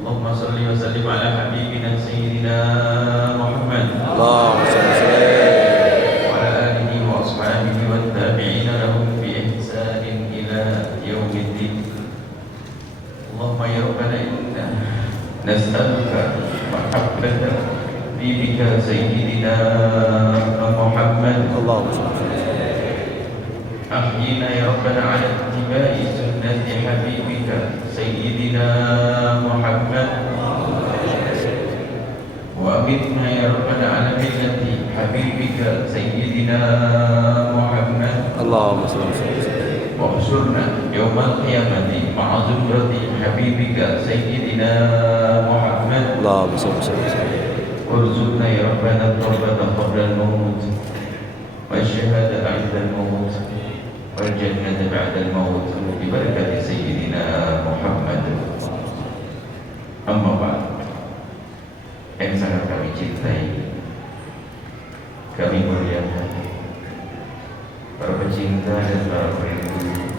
اللهم صل وسلم على حبيبنا سيدنا محمد اللهم صل وسلم وعلى آله وأصحابه والتابعين لهم بإحسان إلى يوم الدين. اللهم يا ربنا إنا نسألك محبة حبيبك سيدنا محمد. اللهم صل وسلم أحيينا يا ربنا على اتباع سنة حبيبك سيدنا محمد، وأمتنا يا ربنا على ملة حبيبك سيدنا محمد. اللهم صل وسلم واحشرنا يوم القيامة مع زمرة حبيبك سيدنا محمد. اللهم صل وسلم وارزقنا يا ربنا التوبة قبل الموت، والشهادة عند الموت، والجنة بعد الموت ببركة سيدنا محمد. Amma ba'd. Yang sangat kami cintai, kami muliakan para pecinta dan para perindu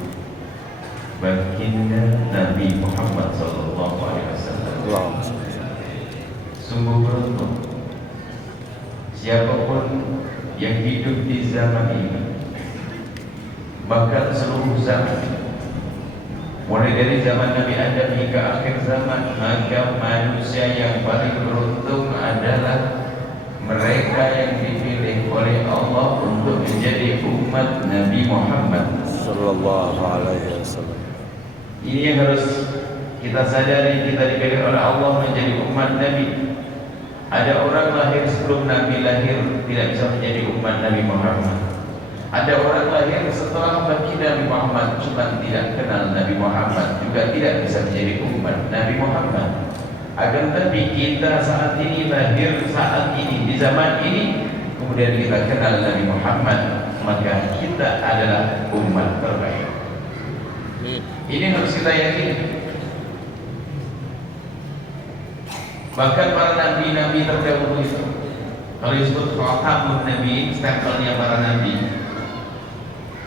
baginda Nabi Muhammad sallallahu alaihi wasallam. Allahumma salli Sungguh beruntung siapapun yang hidup di zaman ini, bahkan seluruh zaman, mulai dari zaman Nabi Adam hingga akhir zaman, maka manusia yang paling beruntung adalah mereka yang dipilih oleh Allah untuk menjadi umat Nabi Muhammad sallallahu alaihi wasallam. Ini yang harus kita sadari, kita dipilih oleh Allah menjadi umat Nabi. Ada orang lahir sebelum Nabi lahir tidak bisa menjadi umat Nabi Muhammad. Ada orang lahir setelah baginda Nabi Muhammad cuma tidak kenal Nabi Muhammad, juga tidak bisa menjadi umat Nabi Muhammad. Akan tapi kita saat ini lahir saat ini di zaman ini, kemudian kita kenal Nabi Muhammad, maka kita adalah umat terbaik. Ini harus kita yakini. Bahkan para nabi-nabi terdahulu itu, kalau disebut khatamun nabi, stempelnya para nabi,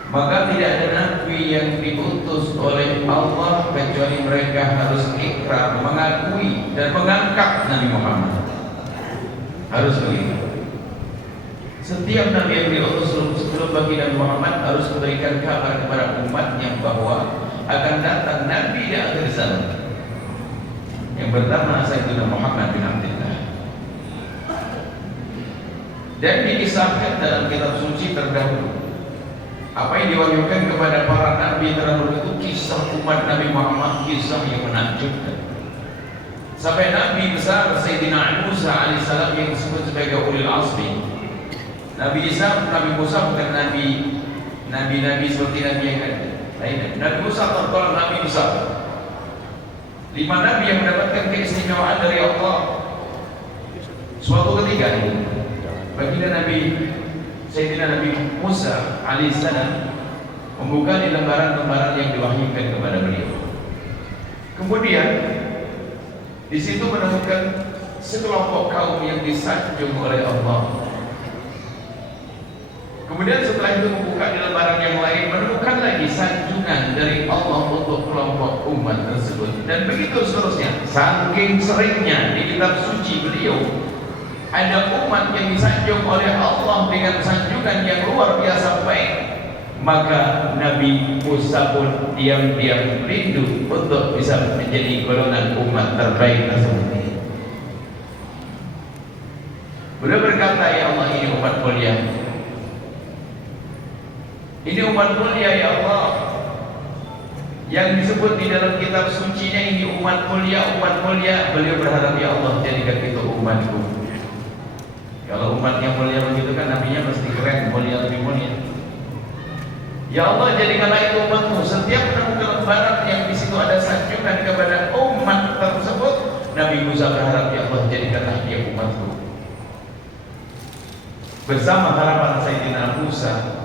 maka tidak ada nabi yang diutus oleh Allah kecuali mereka harus ikrar, mengakui dan mengangkat Nabi Muhammad. Harus begitu. Setiap nabi yang diutus sebelum bagi Nabi Muhammad harus memberikan kabar kepada umatnya bahwa akan datang nabi di akhir zaman yang pertama Sayyidina Muhammad bin Abdullah. Dan dikisahkan dalam kitab suci terdahulu, apa yang diwahyukan kepada para nabi terdahulu itu kisah umat Nabi Muhammad, kisah yang menakjubkan. Sampai Nabi besar Sayyidina Musa alaihissalam yang disebut sebagai ulil azmi. Nabi Isa, Nabi Musa bukan nabi seperti nabi yang lain. Nabi Musa tergolong nabi besar. 5 nabi yang mendapatkan keistimewaan dari Allah. Suatu ketika ini, baginda Nabi Sayyidina Nabi Musa alaihissalam membuka di lembaran-lembaran yang diwahyukan kepada beliau. Kemudian di situ menemukan sekelompok kaum yang disanjung oleh Allah. Kemudian setelah itu membuka di lembaran yang lain, menemukan lagi sanjungan dari Allah untuk kelompok umat tersebut, dan begitu seterusnya. Saking seringnya di kitab suci beliau ada umat yang disanjung oleh Allah dengan sanjungan yang luar biasa baik, maka Nabi Musa pun diam-diam rindu untuk bisa menjadi golongan umat terbaik tersebut. Beliau berkata, ya Allah, ini umat mulia. Ini umat mulia ya Allah, yang disebut di dalam kitab sucinya ini umat mulia, umat mulia. Beliau berharap, ya Allah, jadikan itu umatku. Kalau umatnya mulia begitu kan nabinya mesti keren, mulia, lebih mulia. Ya Allah, jadikanlah itu umatmu. Setiap menemukan lembaran yang di situ ada sanjungan kepada umat tersebut, Nabi Musa berharap, ya Allah, jadikanlah dia umatku. Bersama harapan Sayyidina Musa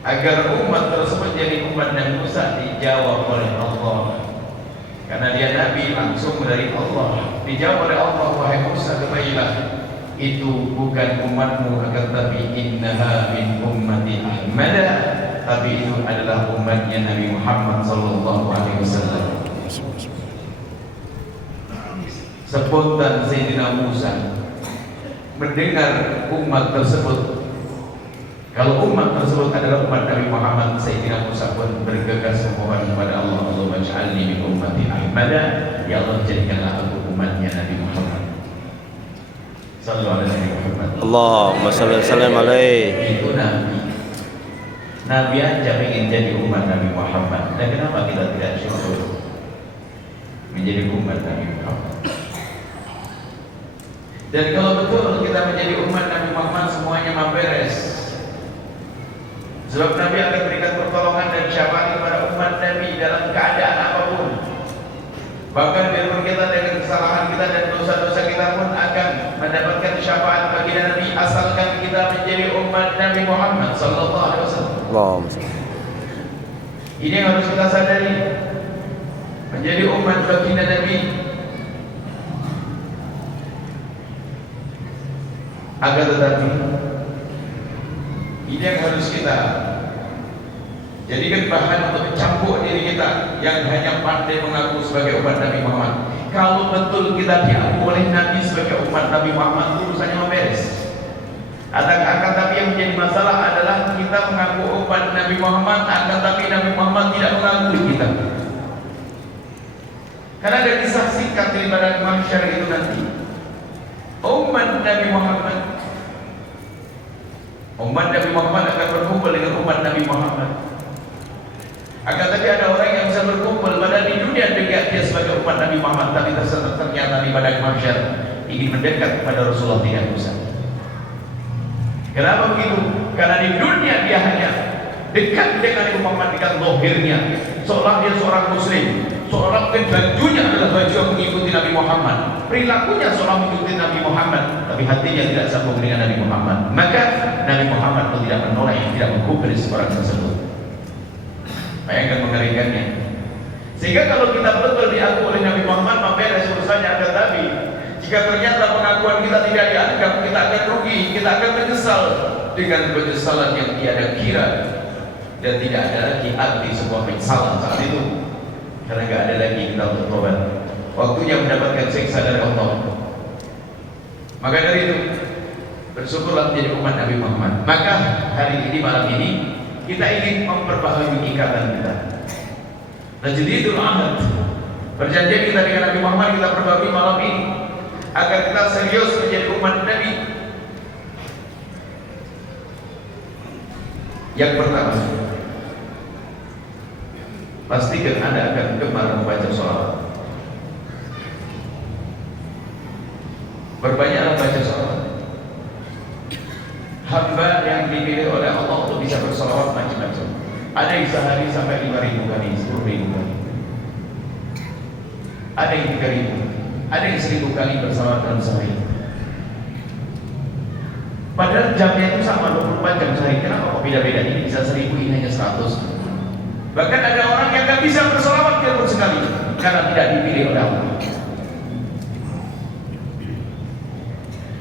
agar umat tersebut jadi umat Nabi Musa, dijawab oleh Allah. Karena dia Nabi langsung dari Allah, dijawab oleh Allah, wahai Musa, ketahuilah itu bukan umatmu, akan tapi innaha min ummati Ahmad, tapi itu adalah umatnya Nabi Muhammad sallallahu alaihi wasallam. Spontan Sayyidina Musa mendengar umat tersebut. Kalau umat tersebut adalah umat Nabi Muhammad, Sayyidina Musa pun bergegas memohon kepada Allah, Allahumma ij'alni min ummati Ahmada, ya Allah jadikanlah aku umatnya Nabi Muhammad. Sallallahu alaihi Muhammad. Allahumma salli wa sallim alaihi. Itu Nabi. Nabi aja ingin jadi umat Nabi Muhammad. Dan kenapa kita tidak syukur menjadi umat Nabi Muhammad? Dan kalau betul kita menjadi umat Nabi Muhammad, semuanya beres. Sebab Nabi akan berikan pertolongan dan syafaat kepada umat Nabi dalam keadaan apapun. Bahkan biarpun kita dengan kesalahan kita dan dosa-dosa kita pun akan mendapatkan syafaat bagi Nabi, asalkan kita menjadi umat Nabi Muhammad sallallahu alaihi wasallam. Allahumma salli. Ini yang harus kita sadari. Menjadi umat baginda Nabi, agar tetapi ini yang harus kita jadikan bahan untuk mencampur diri kita yang hanya pandai mengaku sebagai umat Nabi Muhammad. Kalau betul kita diaku oleh Nabi sebagai umat Nabi Muhammad, urusannya beres. Akan tapi yang menjadi masalah adalah kita mengaku umat Nabi Muhammad, akan tapi Nabi Muhammad tidak mengakui kita. Karena ada kisah singkat di padang mahsyar itu nanti. Umat Nabi Muhammad akan berkumpul dengan umat Nabi Muhammad. Akan tapi ada orang yang bisa berkumpul padahal di dunia dekat dia sebagai umat Nabi Muhammad, tapi ternyata di padang mahsyar ingin mendekat kepada Rasulullah tidak bisa. Kenapa begitu? Karena di dunia dia hanya dekat dengan Nabi Muhammad dengan zahirnya, seolah dia seorang muslim, seorang bajunya adalah baju yang mengikuti Nabi Muhammad, perilakunya seolah mengikuti Nabi Muhammad, tapi hatinya tidak sambung dengan Nabi Muhammad. Maka Nabi Muhammad pun tidak menolak, tidak mengkufuri seorang tersebut. Bayangkan mengerikannya. Sehingga kalau kita betul diaku oleh Nabi Muhammad, maka beres urusannya. Akan tapi jika ternyata pengakuan kita tidak dianggap, kita akan rugi, kita akan menyesal dengan penyesalan yang tiada kira, dan tidak ada lagi arti sebuah penyesalan saat itu. Karena tidak ada lagi kita untuk tobat. Waktunya mendapatkan siksa dari Allah. Maka dari itu bersyukurlah menjadi umat Nabi Muhammad. Maka hari ini, malam ini, kita ingin memperbaharui ikatan kita. Tajdidul ahad, perjanjian kita dengan Nabi Muhammad kita perbaharui malam ini agar kita serius menjadi umat Nabi. Yang pertama, pastikan Anda akan gemar membaca sholawat. Berbanyaklah baca sholawat. Hamba yang dipilih oleh Allah untuk bisa bersolawat macam-macam. Ada yang sehari sampai 5.000 kali, 10.000 kali. Ada yang 3.000, ada yang 1.000 kali bersolawat dalam sehari. Padahal jamnya itu sama, 24 jam sehari. Kenapa kok beda-beda? Ini bisa 1.000, ini hanya 100. Bahkan ada orang yang gak bisa bersolawat walaupun sekali karena tidak dipilih oleh Allah.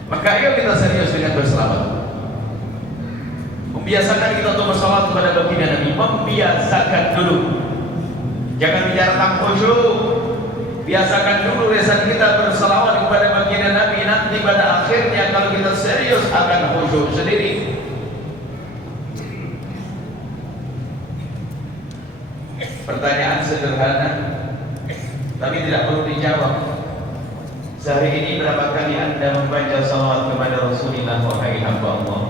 Maka ayo kita serius dengan bersolawat. Membiasakan kita untuk bersolawat kepada baginda Nabi. Membiasakan dulu. Jangan bicara tentang khusyuk. Biasakan dulu lisan kita bersolawat kepada baginda Nabi. Nanti pada akhirnya kalau kita serius akan khusyuk sendiri. Pertanyaan sederhana, tapi tidak perlu dijawab. Sehari ini berapa kali Anda membaca salawat kepada Rasulullah, wahai hamba Allah?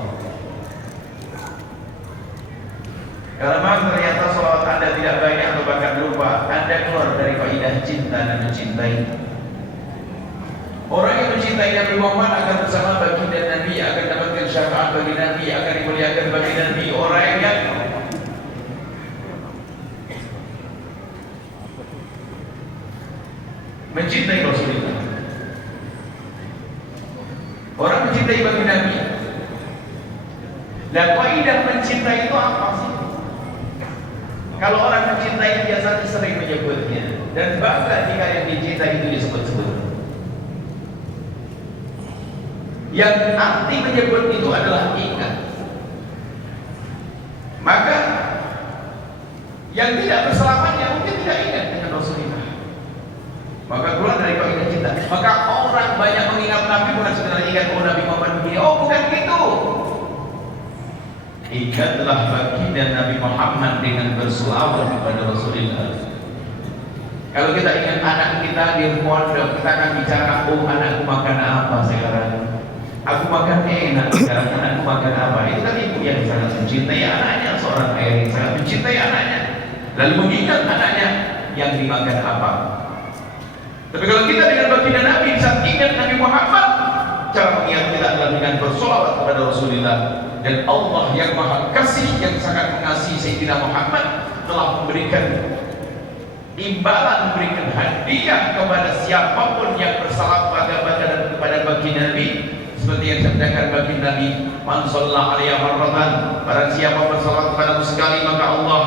Kalau memang ternyata salawat Anda tidak banyak atau bahkan lupa, Anda keluar dari kaidah cinta dan mencintai. Orang yang mencintai Nabi Muhammad akan bersama baginda Nabi, akan dapatkan syafaat bagi Nabi, akan dimuliakan bagi Nabi. Orang yang mencintai Rasulullah, orang mencintai bagi Nabi. Dan kaidah mencintai itu apa sih? Kalau orang mencintai biasanya sering menyebutnya dan bangga jika yang dicintai itu disebut-sebut. Yang arti menyebut itu adalah ingat. Maka yang tidak berselamanya mungkin tidak ingat dengan Rasulullah. Maka keluar dari kaidah kepada kita. Maka orang banyak mengingat Nabi bukan sekedar ingat oh Nabi Muhammad begini. Oh bukan gitu. Ingatlah baginda Nabi Muhammad dengan berselawat kepada Rasulullah. Kalau kita ingat anak kita di pondok, kita akan bicara, oh anakku makan apa sekarang? Aku makan enak sekarang, anakku makan apa? Itu kan ibu yang sangat mencintai anaknya, seorang ayah yang sangat mencintai anaknya. Lalu mengingat anaknya yang dimakan apa. Tapi kalau kita dengan baginda Nabi, saat ingat Nabi Muhammad, cara mengingat kita adalah dengan bersolawat kepada Rasulullah. Dan Allah yang Maha Kasih, yang sangat mengasihi Sayyidina Muhammad, telah memberikan imbalan, memberikan hadiah kepada siapapun yang bersalawat kepada baginda Nabi. Seperti yang disabdakan baginda Nabi, man shalla alaihi marratan, barang siapa bersalawat kepadaku sekali maka Allah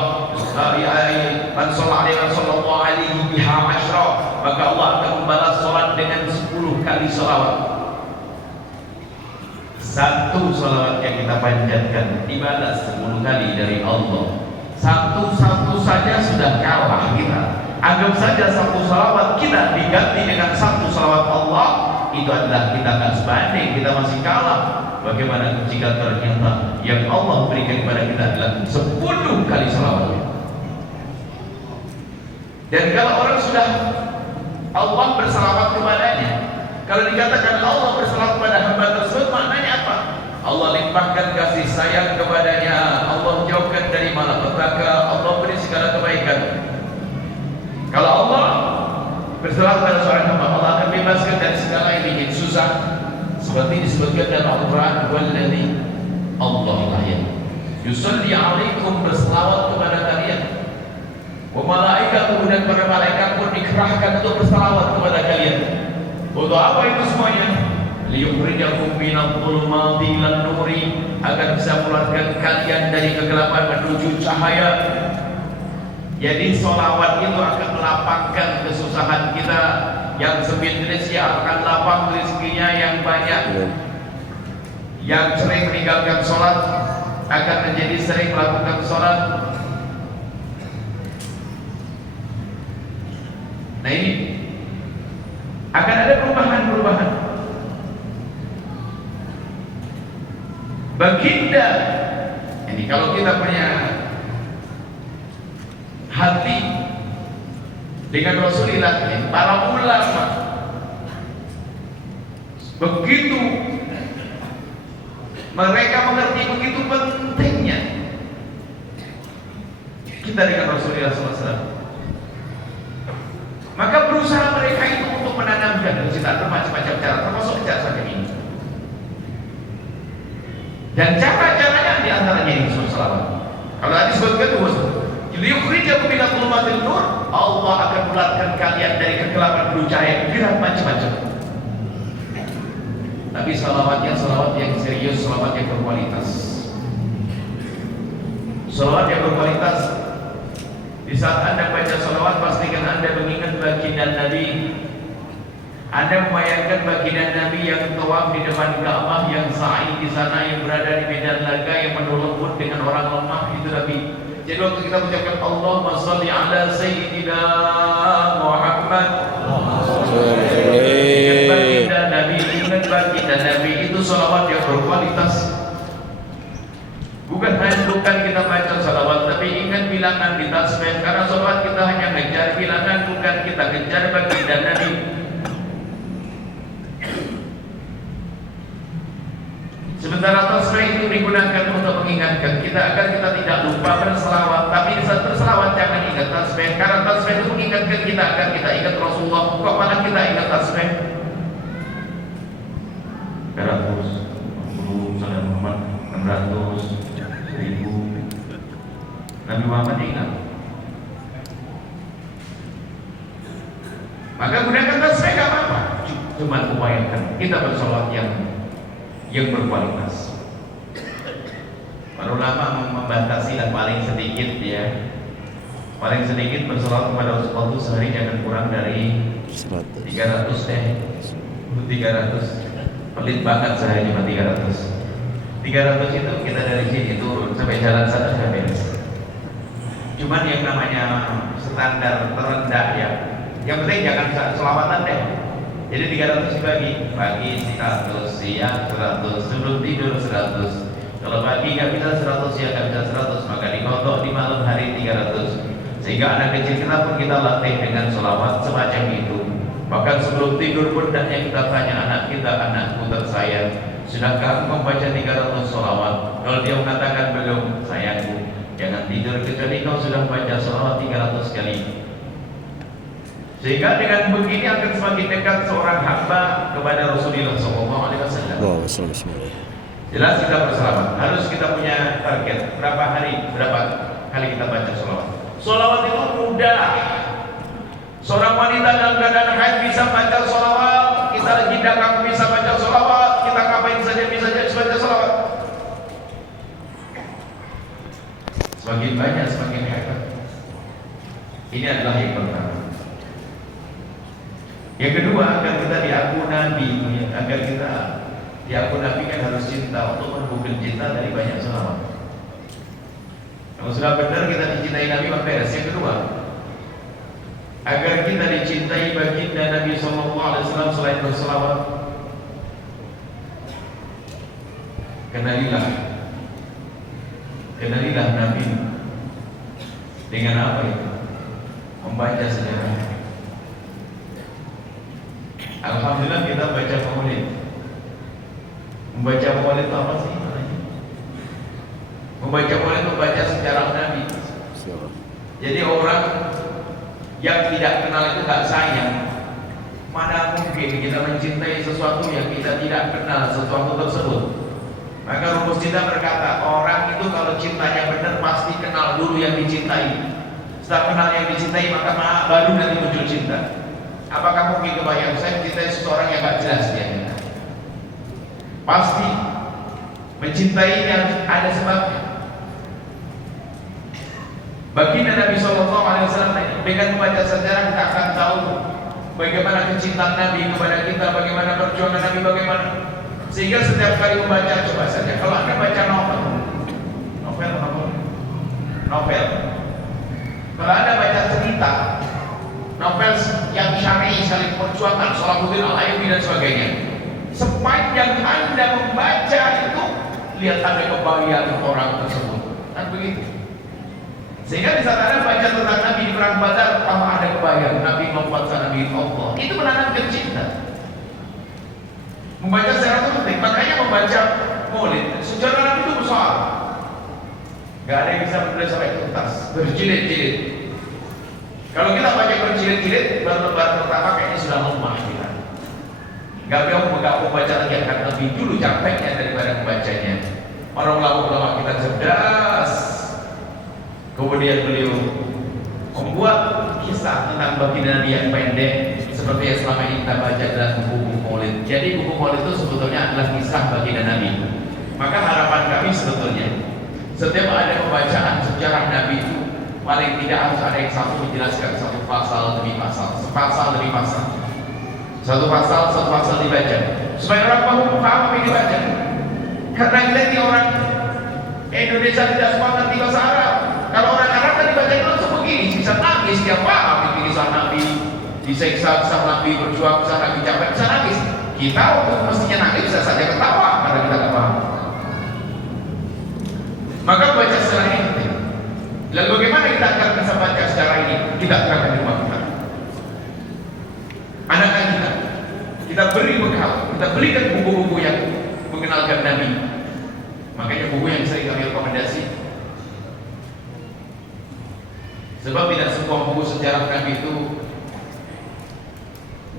man shalla alaihi sallallahu alaihi biha asyra, maka Allah akan membalas salat dengan 10 kali salawat. Satu salawat yang kita panjatkan dibalas 10 kali dari Allah. Satu-satu saja sudah kalah kita. Anggap saja satu salawat kita diganti dengan satu salawat Allah, itu adalah kita tak sebanding, kita masih kalah. Bagaimana jika ternyata yang Allah berikan kepada kita adalah 10 kali salawat? Dan kalau orang sudah Allah bersalawat kepadanya, kalau dikatakan Allah bersalawat kepada hamba tersebut, maknanya apa? Allah limpahkan kasih sayang kepadanya, Allah jauhkan dari malapetaka, Allah beri segala kebaikan. Kalau Allah bersalawat kepada seorang hamba, Allah akan bebaskan dari segala yang bikin susah. Seperti disebutkan dalam Al-Quran, walladzi Allah ya yusalli alaikum, bersalawat kepada kalian. Wa malaikatuhu, dan para malaikat pun dikerahkan untuk bersalawat kepada kalian. Untuk apa itu semuanya? Liyukhrijakum minadh dhulumati ilan nuri, agar bisa mengeluarkan kalian dari kegelapan menuju cahaya. Jadi sholawat itu akan melapangkan kesusahan kita. Yang sempit rezeki akan lapang rezekinya yang banyak. Yang sering meninggalkan sholat akan menjadi sering melakukan sholat. Nah ini akan ada perubahan-perubahan. Baginda ini kalau kita punya hati dengan Rasulullah, para ulama begitu mereka mengerti begitu pentingnya kita dengan Rasulullah SAW. Maka berusaha mereka itu untuk menanamkan kecintaan bermacam-macam cara, termasuk cara seperti ini. Dan cara-caranya diantaranya ini salawat. Kalau tadi sebutkan itu, liyukhrijakum minadh dhulumatil nur, Allah akan mengeluarkan kalian dari kegelapan menuju cahaya, gerak macam-macam. Tapi salawatnya salawat yang serius, salawat yang berkualitas. Salawat yang berkualitas. Di saat Anda baca salawat, pastikan Anda mengingat baginda Nabi. Anda membayangkan baginda Nabi yang tawaf di depan Ka'bah, yang sa'i di sana, yang berada di medan laga, yang menolak dengan orang lemah, itu Nabi. Jadi waktu kita mengucapkan Allahumma sholli ala Sayyidina Muhammad, ingat baginda Nabi, ingat baginda Nabi, itu salawat yang berkualitas. Bukan kita baca salawat, tapi ingat bilangan di tasbih. Karena salawat kita hanya mengejar bilangan, bukan kita kejar baginda Nabi. Sementara tasbih itu digunakan untuk mengingatkan kita agar kita tidak lupa berselawat. Tapi di saat berselawat jangan ingat tasbih, karena tasbih itu mengingatkan kita agar kita ingat Rasulullah. Kok malah kita ingat tasbih? 300, Salam Muhammad, 600, 1000. Nabi Muhammad ingat. Maka gunakan tasbih gak apa-apa. Cuma upayakan kita berselawat yang berkualitas. Para ulama membatasi dan paling sedikit berselawat kepada Rasulullah itu sehari jangan kurang dari 300 pelit banget sehari cuma 300 itu kita dari sini turun sampai jalan sana sudah beres. Cuman yang namanya standar terendah ya, yang penting jangan selawatan deh. Jadi 300 dibagi, pagi 100, siang 100, sebelum tidur 100. Kalau pagi nggak bisa 100, siang nggak bisa 100, maka dikodok di malam hari 300. Sehingga anak kecil kita pun kita latih dengan sholawat semacam itu. Bahkan sebelum tidur pun hendaknya kita tanya anak kita, anakku tersayang, sudahkah engkau membaca 300 sholawat? Kalau dia mengatakan belum, sayangku, jangan tidur kecuali kau sudah membaca sholawat 300 kali. Sehingga dengan begini akan semakin dekat seorang hamba kepada Rasulullah SAW. Oh, bismillah. Jelas kita berselawat. Harus kita punya target berapa hari, berapa kali kita baca sholawat. Sholawat itu mudah. Seorang wanita dalam keadaan haid bisa baca sholawat. Kita lagi dagang bisa baca sholawat. Kita ngapain saja bisa baca sholawat. Semakin banyak semakin hebat. Ini adalah yang pertama. Yang kedua, agar kita diaku Nabi, agar kita diaku Nabi kan harus cinta. Untuk menumbuhkan cinta dari banyak sholawat. Kalau sudah benar kita dicintai Nabi, maka beres. Yang kedua, agar kita dicintai baginda Nabi SAW selain berselawat, kenalilah Nabi dengan apa itu? Membaca sejarah. Alhamdulillah kita baca maulid. Membaca maulid itu apa sih? Membaca maulid itu membaca sejarah Nabi. Jadi orang yang tidak kenal itu gak sayang. Mana mungkin kita mencintai sesuatu yang kita tidak kenal sesuatu tersebut. Maka rumus cinta berkata, orang itu kalau cintanya benar pasti kenal dulu yang dicintai. Setelah kenal yang dicintai maka baru nanti muncul cinta. Apakah mungkin kebayang saya mencintai seseorang yang gak jelas dia? Pasti mencintai yang ada sebabnya. Baginda Nabi SAW dengan membaca sejarah kita akan tahu bagaimana kecintaan Nabi kepada kita, bagaimana perjuangan Nabi, bagaimana. Sehingga setiap kali membaca, coba saja kalau Anda baca novel. Kalau Anda baca cerita, novel yang syar'i, saling perjuangan, Salahuddin Al-Ayyubi dan sebagainya, sepanjang Anda membaca itu, lihat ada kebahagiaan orang tersebut. Kan begitu. Sehingga di saat Anda baca tentang Nabi di perang Badar, kalau ada kebahagiaan, Nabi membuat Nabi Allah, itu menanamkan cinta. Membaca secara penting, makanya membaca maulid. Sejarah Nabi itu besar. Gak ada yang bisa menulis sampai tuntas, berjilid-jilid. Kalau kita baca berjilid-jilid, baru lebaran pertama kayaknya sudah lemah kita. Gak mau baca lagi akan lebih dulu capeknya daripada membacanya. Orang ulama kita cerdas. Kemudian beliau membuat kisah tentang baginda Nabi yang pendek seperti yang selama ini kita baca dalam buku maulid. Jadi buku maulid itu sebetulnya adalah kisah baginda Nabi. Maka harapan kami sebetulnya setiap ada pembacaan sejarah Nabi itu paling tidak harus ada yang satu menjelaskan satu pasal demi pasal, sepasal demi pasal, satu pasal dibaca supaya orang paham apa yang dibaca. Karena kita ini orang Indonesia tidak semua ngerti bahasa Arab. Kalau orang Arab kan dibaca itu langsung begini, bisa nangis, dia paham ini kisah Nabi, diseksa, kisah Nabi, berjuang, kisah Nabi capek, bisa nangis. Kita waktu mestinya nangis bisa saja ketawa karena kita tidak paham. Maka baca sejarah ini penting. Lalu bagaimana kita akan bisa baca sejarah ini? Kita akan di rumah kita. Anak-anak kita beri bekal, kita belikan buku-buku yang mengenalkan Nabi. Makanya buku yang sering kami rekomendasi. Sebab tidak semua buku sejarah Nabi itu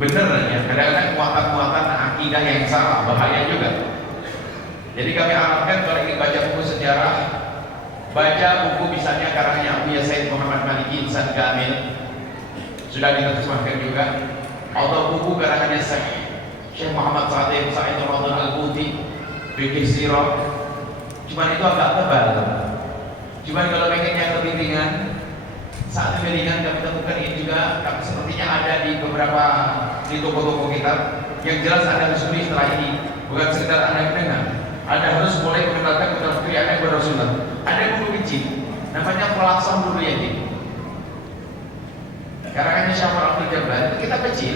benar ya. Kadang-kadang muatan-muatan akidah yang salah, bahaya juga. Jadi kami harapkan kalau ingin baca buku sejarah, baca buku misalnya karangannya Abu Said Muhammad Maliki Insan Gamil, sudah diterjemahkan juga. Atau buku karangannya Syekh Muhammad Sa'id Ramadan Al-Buti, Fikih Sirah. Cuman itu agak tebal. Cuman kalau pengen yang lebih ringan, saat pilihan kami temukan ini juga sepertinya ada di beberapa di toko-toko kita. Yang jelas Anda harus beli setelah ini, bukan sekedar Anda mendengar. Anda harus mulai mengenalkan putra putri Anda kepada Rasulullah. Ada buku kecil, namanya Pelakson Dulu Yakin. Karangannya Syamar Abdul Jabbar. Kita kecil,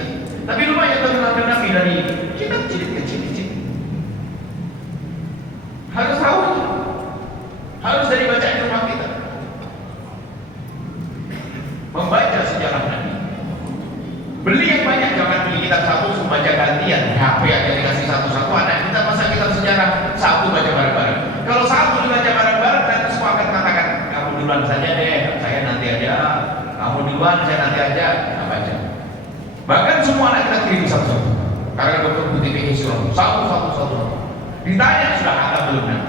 Tapi lumayan terkenal Nabi dari kita kecil. Harus tahu itu. Harus dari bacaan di rumah kita. Membaca sejarah Nabi. Beli yang banyak, jangan beli kitab satu, baca gantian. HP aja dikasih satu-satu. Anak kita masa kitab sejarah satu baca bareng-bareng. Kalau satu dibaca bareng-bareng, nanti semua akan mengatakan, kamu duluan saja deh, saya nanti aja. Kamu duluan, saya nanti aja. Nah, baca. Bahkan semua anak kita kirim satu-satu. Karena dokter putih fikih satu. Ditanya sudah hafal belum? Nah?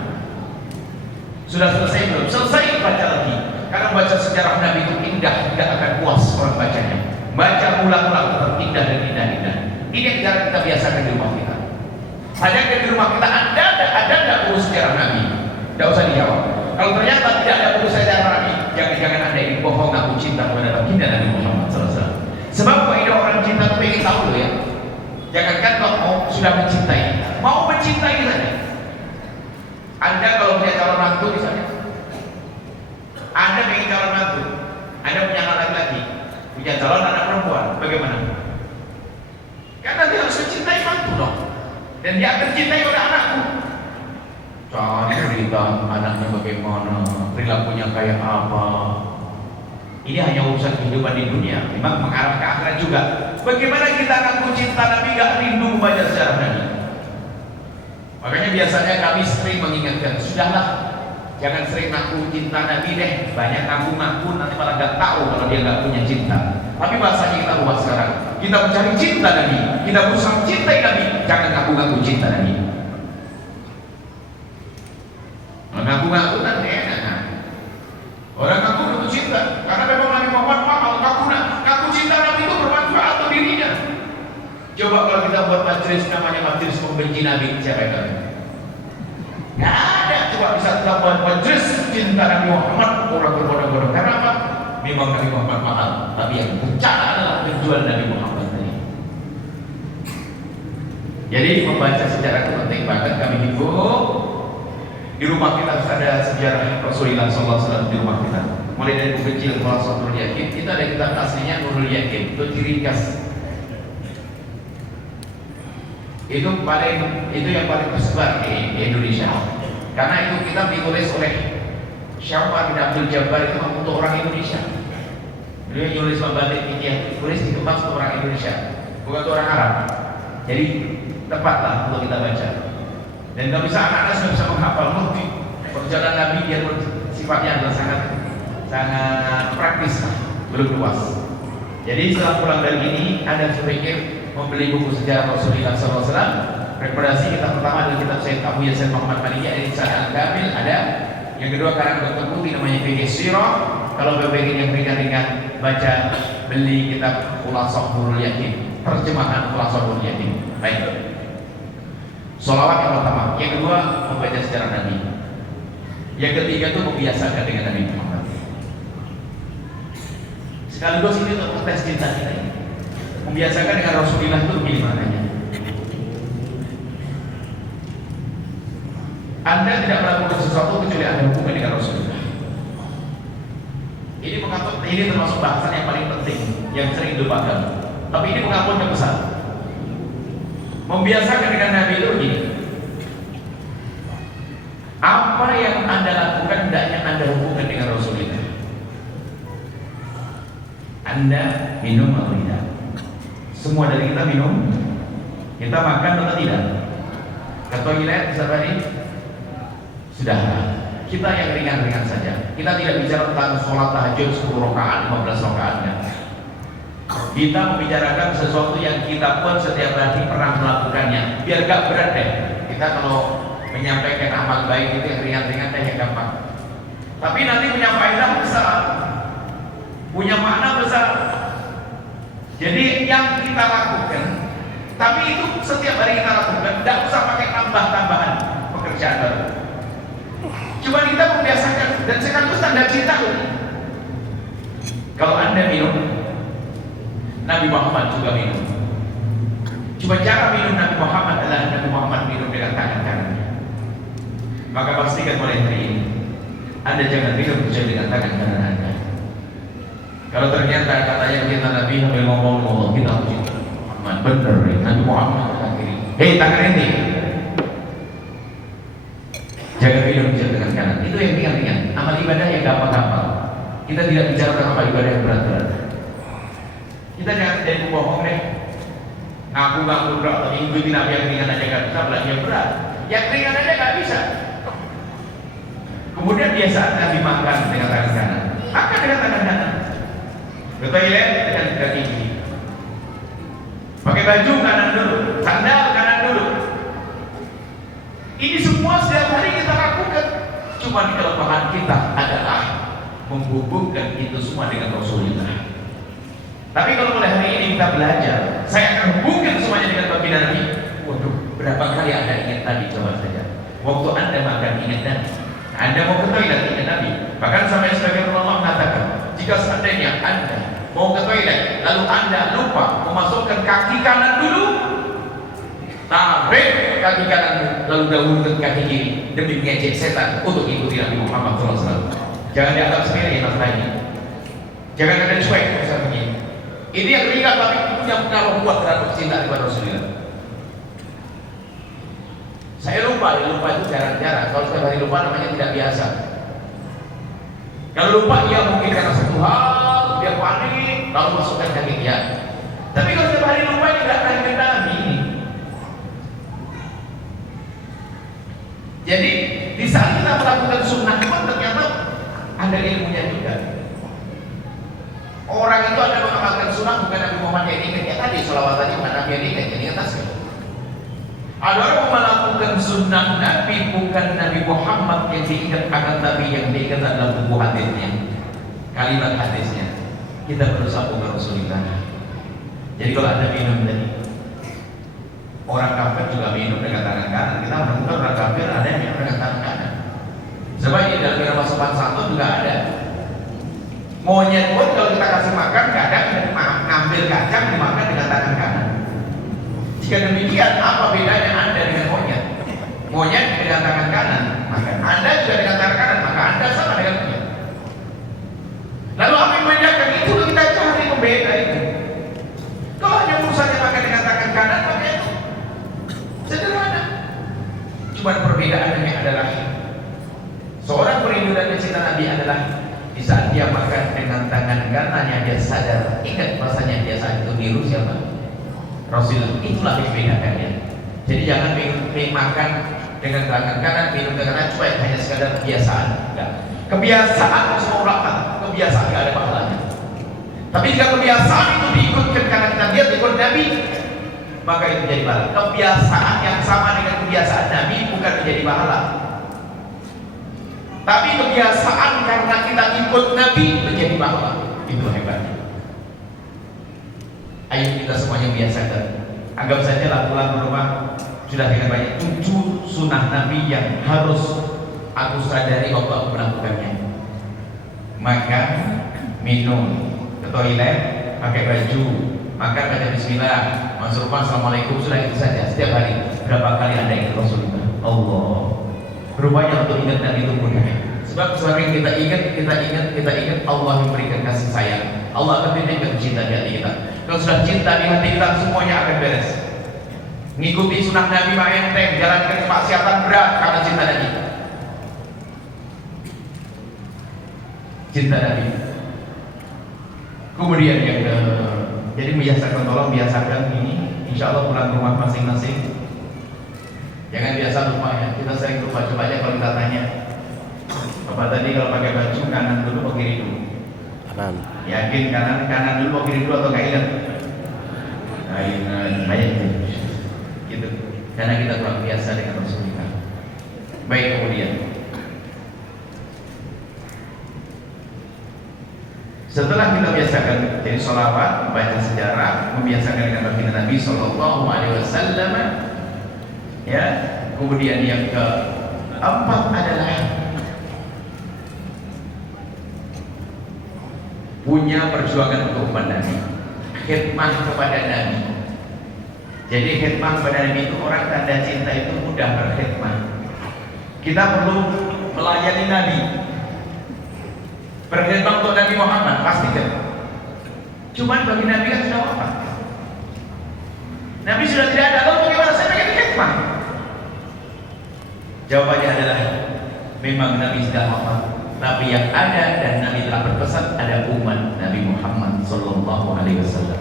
Sudah selesai belum? Selesai, baca lagi. Karena baca sejarah Nabi itu indah, tidak akan puas orang bacanya. Baca ulang-ulang tetap indah dan indah. Ini yang cara kita biasakan di rumah kita. Hanya di rumah kita ada nggak buku sejarah Nabi? Tidak usah dijawab. Kalau ternyata tidak ada buku sejarah Nabi, jangan-jangan Anda ini bohong, aku cinta kepada baginda Nabi Muhammad SAW. Sebab kalau ada orang cinta itu ingin tahu loh ya. Jangankan kalau sudah mencintai, mau mencintai saja. Anda kalau punya calon mantu misalnya, Anda ingin calon mantu, Anda punya anak laki-laki, punya calon anak perempuan, bagaimana? Karena dia harus mencintai mantu dong, dan dia akan cintai pada anakku. Cari cerita anaknya bagaimana, perilakunya kayak apa. Ini hanya urusan kehidupan di dunia, memang mengarah ke akhirat juga. Bagaimana kita akan cinta Nabi gak rindu membaca sejarah Nabi? Makanya biasanya kami sering mengingatkan, sudahlah, jangan sering ngaku cinta Nabi deh. Banyak ngaku-ngaku nanti malah gak tahu kalau dia gak punya cinta. Tapi bahasanya kita ubah sekarang. Kita mencari cinta Nabi, kita berusaha mencintai Nabi. Jangan ngaku-ngaku cinta Nabi. Ngaku-ngaku kan enak. Orang ngaku itu cinta, karena memang Nabi Muhammad mahal. Ngaku cinta Nabi itu bermanfaat untuk dirinya. Coba kalau kita buat majelis namanya majelis membenci Nabi, siapa yang tahu? Nggak ada. Coba bisa kita buat majelis cinta Nabi Muhammad, orang berbondong-bondong. Karena apa? Memang Nabi Muhammad mahal, tapi yang pecah adalah penjual Nabi Muhammad tadi. Jadi membaca sejarah itu penting banget. Kami himbau di rumah kita harus ada sejarah Rasulullah SAW di rumah kita. Mulai dari buku kecil Khulasatul Nurul Yakin, kita ada kitab aslinya Nurul Yakin, itu ciri khas. Itu yang paling tersebar di Indonesia. Karena itu kitab ditulis oleh Syamar bin Abdul Jabbar, itu untuk orang Indonesia. Beliau nulis membalik fikih, tulis dikemas untuk orang Indonesia, bukan untuk orang Arab. Jadi tepatlah untuk kita baca. Dan kalau bisa anak-anak sudah bisa menghafal murti perjalanan Nabi, dia sifatnya adalah sangat praktis, belum luas. Jadi setelah pulang dari ini, Anda berpikir membeli buku sejarah Rasulullah SAW. Rekomendasi kita pertama adalah kitab Sayyid Abu Yasin Muhammad Maliki Al-Insan Al-Kamil, ada. Yang kedua karangan Dr. Putih namanya Fikih Sirah. Kalau berpikir yang ringan-ringan, baca beli kitab Khulasatul Yakin, terjemahan Khulasatul Yakin. Baik. Sholawat yang pertama, yang kedua membaca sejarah Nabi, yang ketiga itu membiasakan dengan Nabi Muhammad. Sekaligus ini untuk tes cinta kita ini. Membiasakan dengan Rasulullah itu begini maknanya. Anda tidak melakukan sesuatu kecuali ada hubungan dengan Rasulullah. Ini termasuk bahasan yang paling penting, yang sering dilupakan. Tapi ini mengangkut yang besar. Membiasakan dengan Nabi itu begini. Apa yang Anda lakukan hendaknya Anda hubungkan dengan Rasulullah. Anda minum atau tidak? Semua dari kita minum. Kita makan atau tidak? Ke toilet setiap hari? Sudah. Kita yang ringan-ringan saja. Kita tidak bicara tentang sholat tahajud 10 rakaat, 15 rakaat. Kita membicarakan sesuatu yang kita pun setiap hari pernah melakukannya. Biar gak berat deh. Kita kalau menyampaikan amal baik itu yang ringan-ringan deh, yang gampang. Tapi nanti punya faedah besar, punya makna besar. Jadi yang kita lakukan, tapi itu setiap hari kita lakukan, tidak usah pakai tambah-tambahan pekerjaan baru. Cuma kita membiasakan, dan sekaligus tanda cinta loh. Kalau Anda minum, Nabi Muhammad juga minum. Cuma cara minum Nabi Muhammad adalah Nabi Muhammad minum dengan tangan kanannya. Maka pastikan mulai hari ini Anda jangan minum kecuali dengan tangan kanan Anda. Kalau ternyata katanya kita Nabi sambil ngomong-ngomong, kita harus cinta Muhammad. Nah bener nih, Nabi Muhammad tangan kiri. Hei tangan ini, jangan minum dengan kanan. Itu yang ringan-ringan. Amal ibadah yang gampang-gampang. Kita tidak bicara tentang amal ibadah yang berat-berat. Kita jangan jadi bohong deh. Ngaku-ngaku berat, tapi ikuti Nabi yang ringan aja nggak bisa, belajar berat. Yang ringan aja nggak bisa. Kemudian dia saat Nabi makan dengan tangan kanan, makan dengan tangan kanan. Ke toilet dengan kaki kiri. Pakai baju kanan dulu, sandal kanan dulu. Ini semua setiap hari kita lakukan. Cuma di kelemahan kita adalah menghubungkan itu semua dengan Rasulullah. Tapi kalau mulai hari ini kita belajar, saya akan hubungkan semuanya dengan baginda Nabi. Waduh, berapa kali Anda ingat Nabi? Coba saja. Waktu Anda makan ingat Nabi. Anda mau ke toilet ingat Nabi. Bahkan sampai sebagian ulama mengatakan, jika seandainya Anda mau ke toilet, lalu Anda lupa memasukkan kaki kanan dulu, tarik kaki kanan, lalu dahulukan kaki kiri demi mengejek setan untuk ikuti Nabi Muhammad SAW. Jangan dianggap sepele masalah ini. Jangan ada cuek misalnya begini. Ini yang ringan tapi punya pengaruh kuat terhadap cinta kepada Rasulullah. Saya lupa itu jarang-jarang. Kalau setiap hari lupa namanya tidak biasa. Kalau lupa dia mungkin karena satu hal, dia panik, lalu masukkan kaki dia. Tapi kalau setiap hari lupa ini tidak akan Nabi ini. Jadi di saat kita melakukan sunnah pun ternyata ada ilmunya juga. Orang itu ada mengamalkan sunnah bukan Nabi Muhammad yang ingat ya tadi sholawat tadi bukan Nabi yang ingat yang ingat asal. Ada orang melakukan sunnah Nabi bukan Nabi Muhammad yang diingat, akan Nabi yang diingat adalah buku hadisnya, kalimat hadisnya. Kita berusaha ke Rasulullah. Jadi kalau Anda minum tadi, orang kafir juga minum dengan tangan kanan. Kita menemukan orang kafir ada yang minum dengan tangan kanan. Sebab di dalam irama sopan santun juga ada. Monyet pun kalau kita kasih makan kadang ngambil kacang dimakan dengan tangan kanan. Jika demikian, apa bedanya Anda dengan monyet? Monyet dengan tangan kanan, maka Anda juga dengan tangan kanan, maka Anda sama dengan monyet. Lalu apa yang membedakan? Itu kita cari pembeda itu. Kalau hanya urusannya makan dengan tangan kanan, maka itu sederhana. Cuma perbedaannya adalah seorang perindu dan pencinta Nabi adalah di saat dia makan dengan tangan kanannya dia sadar, ingat rasanya dia saat itu niru siapa? Rasul. Itulah yang membedakannya. Jadi jangan makan dengan tangan kanan, minum dengan kanan cuek hanya sekadar kebiasaan. Enggak. Kebiasaan semua ulama, kebiasaan tidak ada pahalanya. Tapi jika kebiasaan itu diikutkan karena kita lihat ikut Nabi, maka itu menjadi pahala. Kebiasaan yang sama dengan kebiasaan Nabi bukan menjadi pahala. Tapi kebiasaan karena kita ikut Nabi menjadi pahala. Itu hebatnya. Ayo kita semuanya biasakan. Anggap saja lagu-lagu rumah sudah dengan banyak 7 sunnah Nabi yang harus aku sadari waktu aku melakukannya. Makan, minum, ke toilet, pakai baju, makan baca bismillah, masuk rumah assalamualaikum, sudah itu saja. Setiap hari berapa kali Anda ingat Rasulullah? Allah. Rupanya untuk ingat Nabi itu mudah. Sebab semakin kita ingat Allah memberikan kasih sayang. Allah akan timbulkan cinta di hati kita. Kalau sudah cinta di hati kita, semuanya akan beres. Ngikuti sunnah Nabi mah enteng, jalankan kemaksiatan berat karena cinta Nabi. Cinta Nabi. Kemudian yang jadi biasakan, tolong biasakan ini. Insya Allah pulang rumah masing-masing. Jangan biasa lupa ya. Kita sering lupa. Coba aja kalau kita tanya, Bapak tadi kalau pakai baju kanan dulu atau kiri dulu? Kanan. Yakin kanan dulu atau kiri dulu atau nggak ingat? Nah, ingat banyak gitu. Karena kita kurang biasa dengan Rasulullah. Baik, kemudian setelah kita biasakan jadi sholawat, baca sejarah, membiasakan dengan baginda Nabi Sallallahu Alaihi Wasallam, ya. Kemudian yang keempat adalah punya perjuangan untuk umat Nabi, khidmat kepada Nabi. Jadi khidmat kepada Nabi itu orang tanda cinta itu mudah berkhidmat. Kita perlu melayani Nabi, berkhidmat untuk Nabi Muhammad, pastikan. Cuman bagi Nabi kan sudah wafat. Nabi sudah tidak ada, lalu bagaimana saya pengen hikmah? Jawabannya adalah memang Nabi sudah wafat, tapi yang ada dan Nabi telah berpesan ada umat Nabi Muhammad Sallallahu Alaihi Wasallam.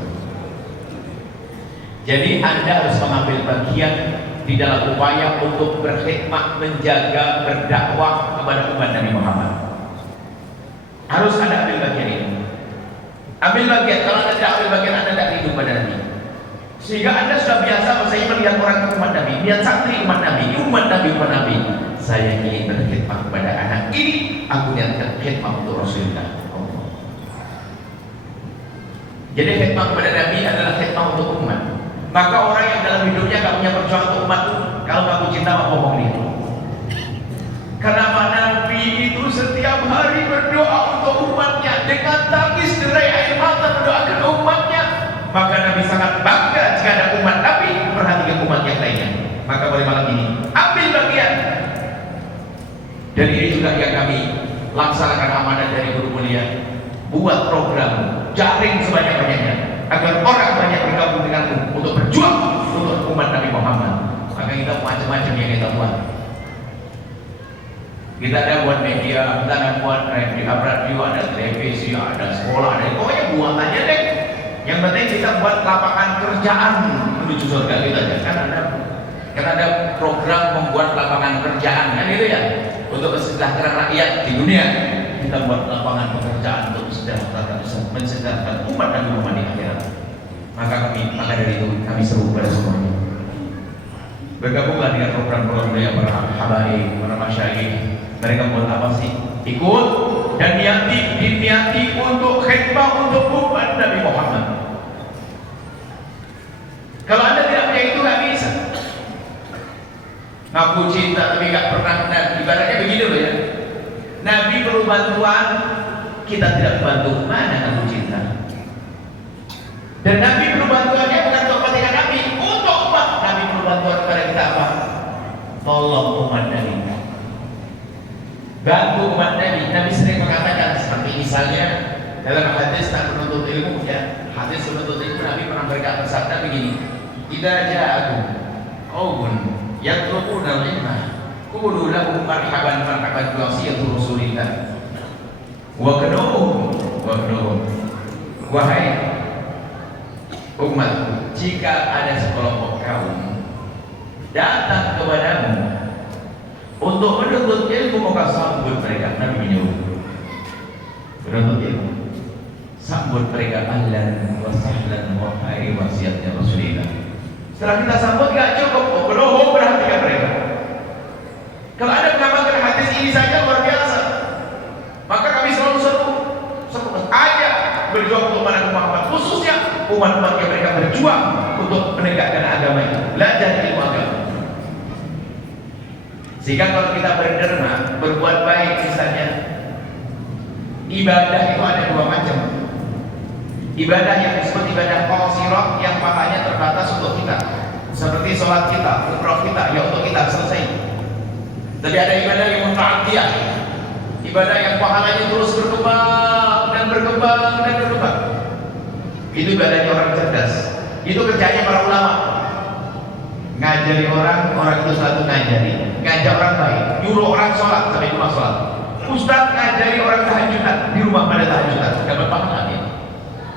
Jadi Anda harus mengambil bagian di dalam upaya untuk berkhidmat, menjaga, berdakwah kepada umat Nabi Muhammad. Harus Anda ambil bagian ini. Ambil bagian. Kalau Anda tidak ambil bagian, Anda tidak hidup pada Nabi. Sehingga Anda sudah biasa misalnya melihat orang umat Nabi, lihat santri umat Nabi, umat Nabi. Saya ingin berkhidmat kepada anak ini, aku niatkan khidmat untuk Rasulullah. Jadi khidmat kepada Nabi adalah khidmat untuk umat. Maka orang yang dalam hidupnya gak punya perjuangan untuk umat, kalau kamu cinta maka bohong dia. Karena Nabi itu setiap hari berdoa untuk umatnya dengan tangis derai air mata mendoakan umatnya. Maka Nabi sangat bangga jika ada umat Nabi perhatikan umat yang lainnya. Maka pada malam ini ambil bagian. Dan ini juga yang kami laksanakan amanah dari Guru Mulia. Buat program jaring sebanyak-banyaknya agar orang banyak bergabung denganmu untuk berjuang untuk umat Nabi Muhammad. Maka kita macam-macam yang kita buat. Kita ada buat media, kita ada buat radio, ada televisi, ada sekolah, ada pokoknya buat aja deh. Yang penting kita buat lapangan kerjaan menuju surga kita aja. Kan ada program membuat lapangan kerjaan kan itu ya, untuk kesejahteraan rakyat di dunia. Kita buat lapangan pekerjaan untuk mensejahterakan umat Nabi Muhammad di akhirat. Maka dari itu kami seru kepada semuanya, bergabunglah dengan program-program yang para habaib, para masyayikh. Mereka buat apa sih? Ikut dan diniati untuk khidmah untuk umat Nabi Muhammad. Kalau Anda tidak punya itu nggak bisa. Ngaku cinta tapi nggak pernah. Nah, ibaratnya begini loh ya. Nabi perlu bantuan, kita tidak bantu, mana ngaku cinta? Dan Nabi perlu bantuannya bukan untuk kepentingan Nabi, untuk umat. Nabi perlu bantuan kepada kita apa? Tolong umat Nabi. Bantu umat Nabi. Nabi sering mengatakan seperti misalnya dalam hadis tak menuntut ilmu ya. Hadis menuntut ilmu Nabi pernah berkata bersabda begini. Idza ja'akum qaumun yatlubuna al-ilma qulu lahum marhaban bi wasiyati Rasulillah. Wa kanuhum wahai umat, jika ada sekelompok kaum datang kepadamu untuk menuntut ilmu, maka sambut mereka. Nabi menyuruh menuntut ilmu, sambut mereka ahlan wa sahlan wahai wasiatnya Rasulullah. Setelah kita sambut gak cukup, perhatikan mereka. Kalau ada mengamalkan hadis ini saja luar biasa. Maka kami selalu seru ajak berjuang untuk Nabi Muhammad, khususnya umat-umat yang mereka berjuang untuk menegakkan agama ini, belajar ilmu agama. Sehingga kalau kita berderma, berbuat baik misalnya, ibadah itu ada dua macam. Ibadah yang disebut ibadah qasirah yang pahalanya terbatas untuk kita, seperti sholat kita, umrah kita, ya untuk kita selesai. Tapi ada ibadah yang muta'addiyah, ibadah yang pahalanya terus berkembang dan berkembang dan berkembang. Itu ibadahnya orang cerdas. Itu kerjanya para ulama. Ngajari orang itu selalu ngajak orang baik, nyuruh orang sholat sampai rumah sholat. Ustaz ngajari orang tahajudan, di rumah pada tahajudan, dapat pahala dia.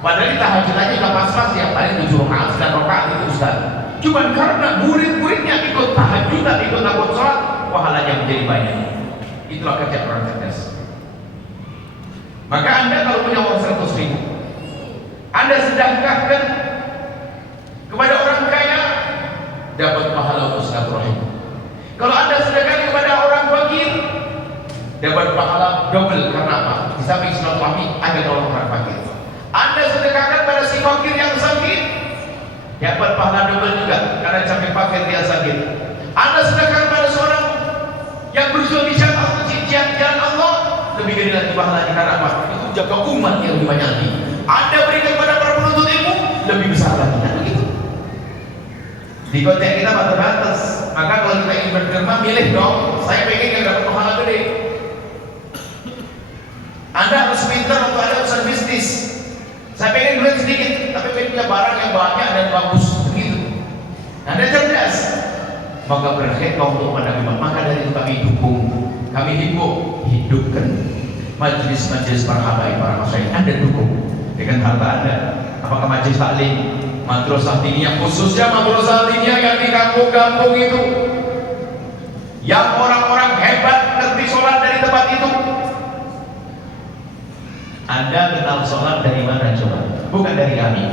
Padahal tahajudannya sudah pas-pas ya, paling 7 rakaat 9 rakaat itu Ustaz. Cuman karena murid-muridnya ikut tahajudan, ikut takut sholat, pahalanya menjadi banyak. Itulah kerja orang cerdas. Maka Anda kalau punya uang 100.000, Anda sedekahkan kepada orang kaya, dapat pahala untuk silaturahim. Kalau Anda sedekahkan kepada orang fakir, dapat pahala double. Karena apa? Di samping silaturahmi ada tolong orang fakir. Anda sedekahkan pada si fakir yang sakit, dapat pahala double juga. Karena di samping fakir dia sakit. Anda sedekahkan pada seorang yang berjuang di jalan Allah, lebih gede lagi pahalanya. Karena apa? Itu jaga umat yang lebih banyak lagi. Anda berikan kepada para penuntut ilmu, lebih besar lagi. Nah, begitu. Di konteks kita terbatas. Maka kalau kita ingin berderma, milih dong. Saya pengen yang dapat pahala gede. Anda harus pintar untuk ada urusan bisnis. Saya pengen duit sedikit, tapi pengen punya barang yang banyak dan bagus. Begitu. maka berkhidmat untuk umat Nabi Muhammad. Maka dari itu kami dukung, kami himbau, hidupkan majelis-majelis para habaib, para masyayikh. Anda dukung dengan harta Anda. Apakah majelis taklim, madrasah diniyah, khususnya madrasah diniyah yang di kampung-kampung itu, yang orang-orang hebat ngerti sholat dari tempat itu. Anda kenal sholat dari mana coba? Bukan dari kami.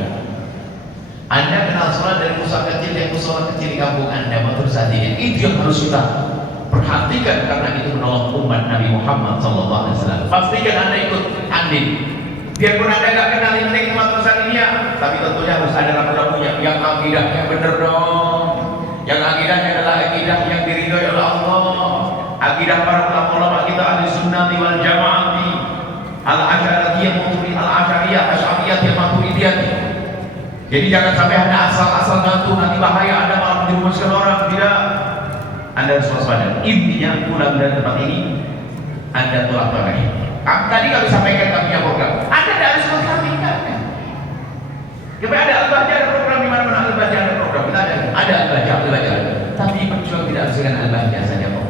Anda kenal sholat dari musola kecil, yang musola kecil di kampung Anda, madrasah diniyah. Itu yang harus kita perhatikan, karena itu menolong umat Nabi Muhammad SAW. Pastikan Anda ikut andil. Biarpun Anda nggak kenal ini madrasah diniyah, tapi tentunya harus ada rambu-rambunya yang akidahnya bener dong. Yang akidahnya adalah akidah yang diridhoi oleh Allah. Akidah para ulama kita ahli sunnah wal jamaah, al-asyariyah, al-asyariyah, asyariyah, maturidiyah. Jadi jangan sampai Anda asal-asal bantu, nanti bahaya Anda malah menjerumuskan orang. Tidak, Anda harus waspada. Intinya pulang dari tempat ini Anda telah toleh. Tadi kami sampaikan, kami punya program. Anda tidak harus mengkampikan. Kita ada al-baca, ada program di mana-mana. Al-baca ada program, kita ada al-baca, al-baca. Tapi berjuang tidak harus dengan al-baca saja kok.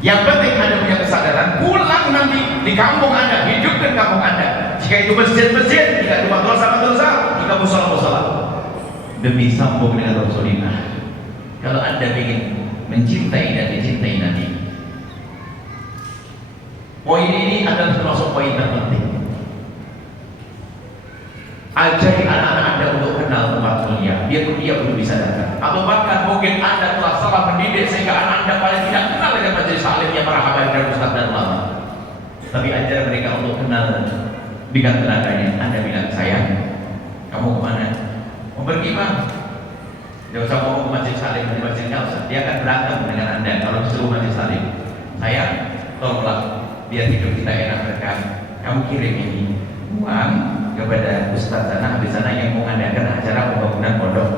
Yang penting Anda punya kesadaran, pulang nanti di kampung Anda, hidupkan kampung Anda. Jika itu masjid-masjid, jika itu madrasah-madrasah, jika musola-musola, demi sambung dengan Rasulullah. Kalau Anda ingin mencintai dan dicintai Nabi, poin ini adalah termasuk poin terpenting. Ajari anak-anak Anda untuk kenal tempat mulia, biarpun dia belum bisa datang. Atau bahkan mungkin Anda telah salah mendidik sehingga anak Anda paling tidak kenal dengan majelis taklimnya para habaib dan ustaz dan ulama. Tapi ajar mereka untuk kenal dengan tenaganya. Anda bilang, sayang, kamu kemana? Mau pergi Pak? Tidak usah mau ke majelis taklim, di majelis nggak usah. Dia akan berantem dengan Anda kalau disuruh majelis taklim. Sayang, tolonglah biar hidup kita enak berkah. Kamu kirim ini uang kepada ustaz sana, habis sana yang mau mengadakan acara pembangunan pondok.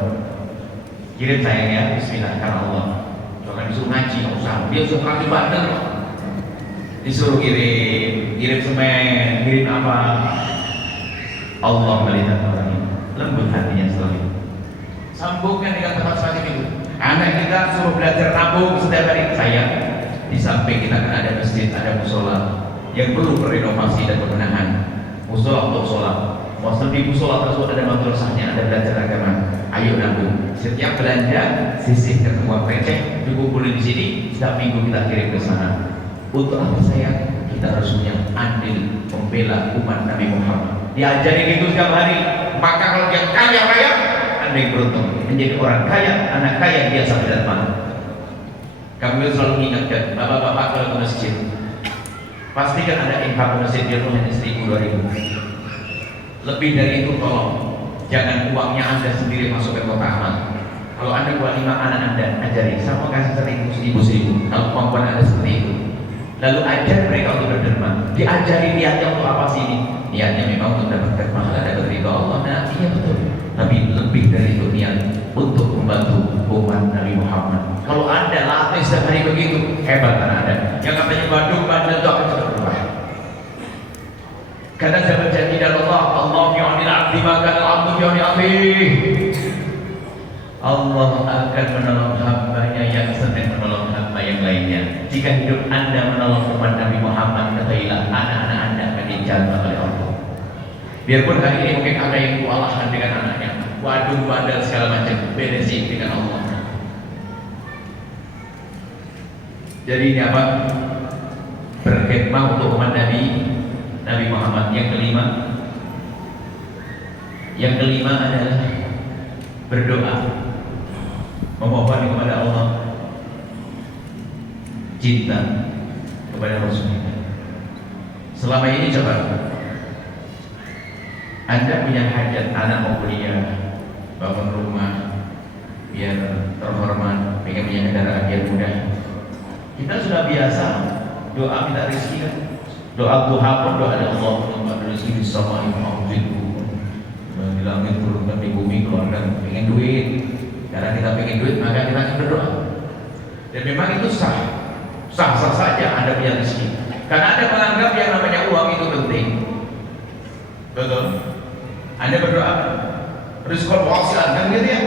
Kirim sayangnya, bismillah, karena Allah. Jangan disuruh ngaji, nggak usah. Dia suruh ngaji bandel. Disuruh kirim semen, kirim apa? Allah melihat orang ini, lembut hatinya selalu. Sambungkan dengan tempat semacam itu. Anak kita suruh belajar nabung setiap hari. Sayang, di samping kita kan ada masjid, ada musola yang perlu renovasi dan pembenahan. Musola untuk sholat, maksud di musola tersebut ada madrasahnya, ada belajar agama. Ayo nabung. Setiap belanja sisihkan uang receh, dikumpulin di sini. Setiap minggu kita kirim ke sana. Untuk apa sayang? Kita harus punya andil membela umat Nabi Muhammad. Diajari itu setiap hari. Maka kalau dia kaya raya, Anda yang beruntung menjadi orang kaya, anak kaya biasa berdatang. Kami selalu mengingatkan bapak-bapak kalau ke masjid, pastikan ada infak ke masjid di rumah 1.000-2.000. Lebih dari itu tolong jangan uangnya Anda sendiri masuk ke kotak amal. Kalau Anda buat 5 anak Anda, ajari sama kasih 1.000 kalau kemampuan Anda seperti itu. Lalu ajar mereka untuk berderma. Diajari niatnya untuk apa sih ini? Niatnya memang untuk mendapatkan pahala dan ridha Allah. Nah, iya betul. Tapi lebih dari itu niat untuk membantu umat Nabi Muhammad. Kalau Anda latih setiap hari begitu, hebat anak Anda. Yang katanya Bandung itu akan cepat berubah. Karena saya berjanji dari Allah yu'anil abdi maka al-abdu yu'ani abih. Allah akan menolong hambanya yang sedang menolong hamba yang lainnya. Jika hidup Anda menolong umat Nabi Muhammad, ketahuilah anak-anak Anda akan dijaga oleh Allah. Biarpun hari ini mungkin ada yang kewalahan dengan anaknya, waduh bandel segala macam, beresin dengan Allah. Jadi ini apa? Berkhidmat untuk umat Nabi Muhammad. Yang kelima adalah berdoa, memohon kepada Allah, cinta kepada Rasulullah. Selama ini coba Anda punya hajat, anak mau kuliah, bangun rumah biar terhormat, pengen punya kendaraan biar mudah. Kita sudah biasa doa minta rezeki kan. Doa duha pun doa ada Allah rezeki di sama imamku di langit turunkan di bumi keluarkan. Pengen duit, karena kita pengen duit maka kita akan berdoa. Dan memang itu sah saja Anda punya rezeki. Karena Anda menganggap yang namanya uang itu penting. Betul? Anda berdoa rezeki wasilan kan gitu ya.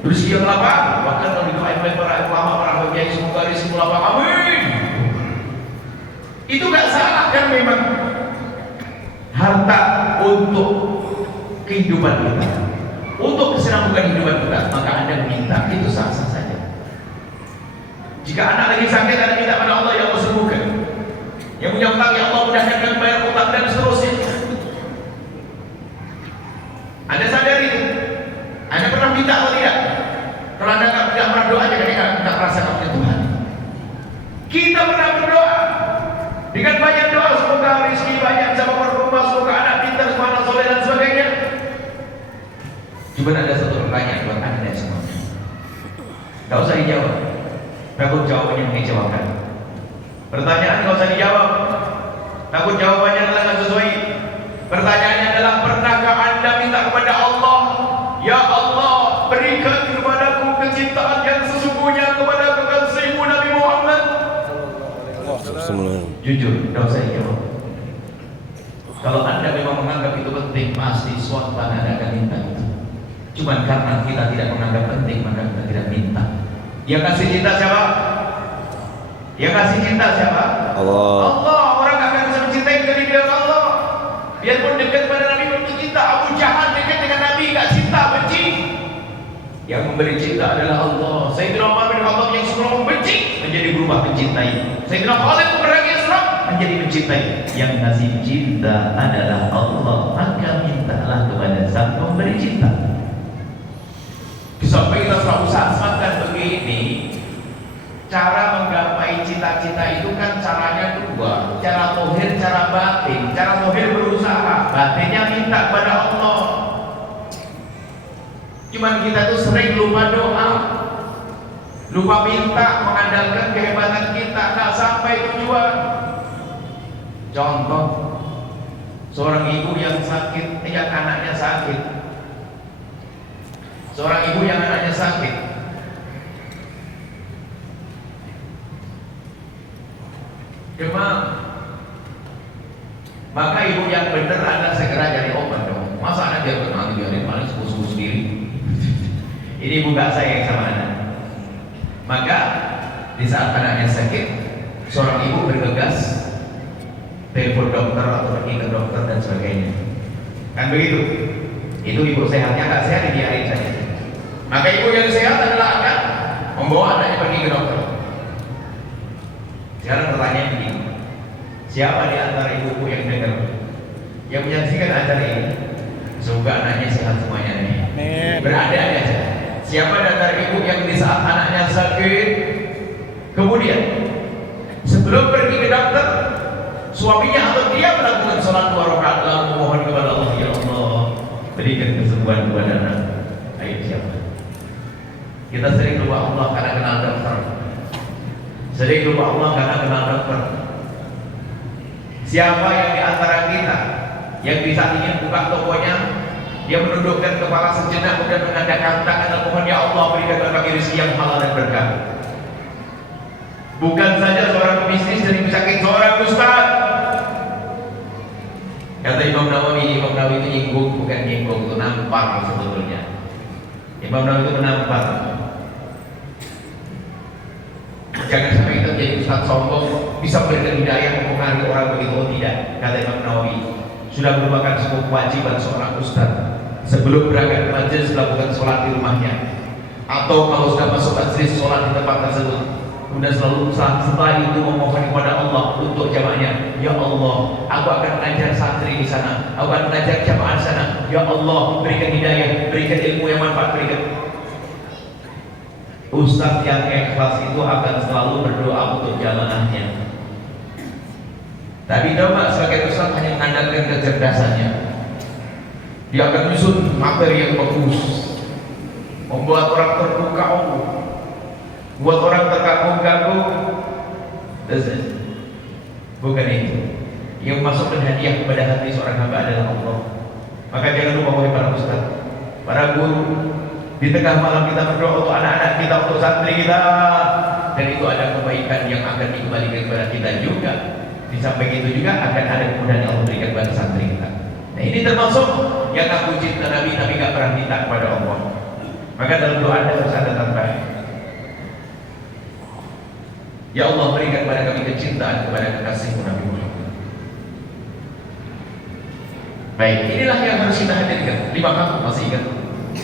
Rezeki yang lapang, bahkan kalau didoain oleh para Itu gak salah kan memang. Harta untuk kehidupan kita, untuk kesenangan hidupan kita, maka Anda meminta, itu sah-sah saja. Jika anak lagi sakit, Anda minta pada Allah, ya Allah sembuhkan. Yang punya utang, ya Allah mudahkan dan bayar utang, dan seterusnya. Anda sadari itu? Anda pernah minta atau tidak? Kalau Anda tidak pernah doa, jadi tidak merasa kamu punya Tuhan. Kita pernah berdoa dengan banyak doa, semoga rezeki banyak, sama rumah, semoga anak pintar, semoga anak soleh dan sebagainya. Cuma ada satu pertanyaan buat Anda semuanya. Gak usah dijawab, takut jawabannya mengecewakan. Pertanyaan gak usah dijawab, takut jawabannya adalah gak sesuai. Pertanyaannya adalah, pernahkah Anda minta kepada Allah, ya Allah berikan kepadaku kecintaan yang sesungguhnya kepada kekasihmu Nabi Muhammad? Jujur, gak usah dijawab. Kalau Anda memang menganggap itu penting, pasti suatu saat Anda akan minta itu. Cuma karena kita tidak menganggap penting, maka kita tidak minta. Yang kasih cinta siapa? Yang kasih cinta siapa? Allah. Allah. Orang akan bisa mencintai dari dia Allah. Biarpun dekat pada Nabi belum cinta. Abu Jahal dekat dengan Nabi, gak cinta, benci. Yang memberi cinta adalah Allah. Sayyidina Umar bin Khattab yang semula membenci menjadi berubah mencintai. Sayyidina Khalid pemerang Islam menjadi mencintai. Yang ngasih cinta adalah Allah, maka mintalah kepada Sang Pemberi cinta. Sampai kita selalu sampaikan begini, cara menggapai cita-cita itu kan caranya dua, cara zahir, cara batin. Cara zahir berusaha, batinnya minta kepada Allah. Cuman kita tuh sering lupa doa, lupa minta, mengandalkan kehebatan kita, nggak sampai tujuan. Contoh, seorang ibu yang sakit, yang anaknya sakit. Seorang ibu yang anaknya sakit, demam, maka ibu yang benar adalah segera cari obat dong. Masa anak dia nanti biarin paling sembuh sendiri. Ini ibu gak sayang sama anak. Maka di saat anaknya sakit, seorang ibu bergegas telepon dokter atau pergi ke dokter dan sebagainya. Kan begitu? Itu ibu sehatnya, gak sehat dibiarin saja. Maka ibu yang sehat adalah akan membawa anaknya pergi ke dokter. Sekarang pertanyaan begini, siapa di antara ibu yang dengar, yang menyaksikan acara ini? Semoga anaknya sehat semuanya nih. Berada aja. Siapa di antara ibu yang di saat anaknya sakit, kemudian sebelum pergi ke dokter, suaminya atau dia melakukan sholat 2 rakaat lalu memohon kepada Allah, ya Allah berikan kesembuhan kepada anak. Ayo siapa? Kita sering lupa Allah karena kenal dokter. Sering lupa Allah karena kenal dokter. Siapa yang di antara kita yang bisa ingin buka tokonya, dia menundukkan kepala sejenak dan mengadakan tangan dan mohon, ya Allah berikan kami rezeki yang halal dan berkah. Bukan saja seorang pebisnis dari sakit, seorang ustaz. Kata Imam Nawawi itu nyinggung, bukan nyinggung, itu nampar sebetulnya. Imam Nawawi itu menampar. Jangan sampai kita jadi ustaz sombong, bisa memberikan hidayah mempengaruhi orang begitu. Oh tidak, kata Imam Nawawi, sudah merupakan sebuah kewajiban seorang ustaz sebelum berangkat ke majelis melakukan sholat di rumahnya, atau kalau sudah masuk majelis sholat di tempat tersebut, kemudian selalu setelah itu memohon kepada Allah untuk jamaahnya, ya Allah aku akan mengajar santri di sana, aku akan mengajar jamaah di sana, ya Allah berikan hidayah, berikan ilmu yang manfaat, berikan. Ustaz yang ikhlas itu akan selalu berdoa untuk jamaahnya. Tapi coba sebagai ustaz hanya mengandalkan kecerdasannya, dia akan menyusun materi yang bagus, membuat orang terpukau, buat orang terkagum-kagum. Bukan itu. Yang masukkan hadiah kepada hati seorang hamba adalah Allah. Maka jangan lupa wahai para ustaz, para guru, di tengah malam kita berdoa untuk anak-anak kita, untuk santri kita, dan itu ada kebaikan yang akan dikembalikan kepada kita juga. Di samping itu juga akan ada kemudahan yang Allah berikan kepada santri kita. Nah ini termasuk yang aku cinta Nabi, tapi gak pernah minta kepada Allah. Maka dalam doa Anda harus ada tambah. Ya Allah, berikan kepada kami kecintaan kepada kekasihmu Nabi Muhammad. Baik, inilah yang harus kita hadirkan. 5 kali, masih ingat?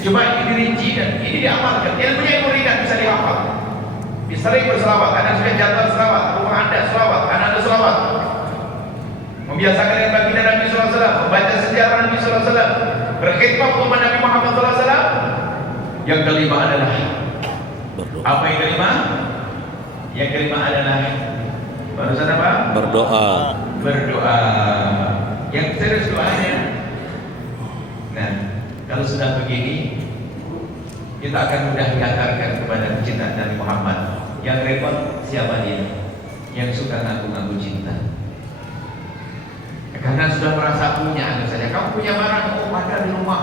Coba ini dirinci dan ini diamalkan. Ilmunya yang ringan bisa dihafal. Sering berselawat, Anda sudah jadwal selawat, rumah Anda selawat, anak Anda selawat. Membiasakan dengan baginda Nabi SAW, membaca sejarah Nabi SAW, berkhidmat kepada Nabi Muhammad SAW. Yang kelima adalah apa yang kelima? Yang kelima adalah barusan apa? Berdoa. Berdoa. Yang serius doanya. Nah, kalau sudah begini, kita akan mudah diantarkan kepada kecintaan Nabi Muhammad. Yang repot siapa dia? Yang suka ngaku-ngaku cinta. Karena sudah merasa punya, anggap saja kamu punya barang, oh ada di rumah,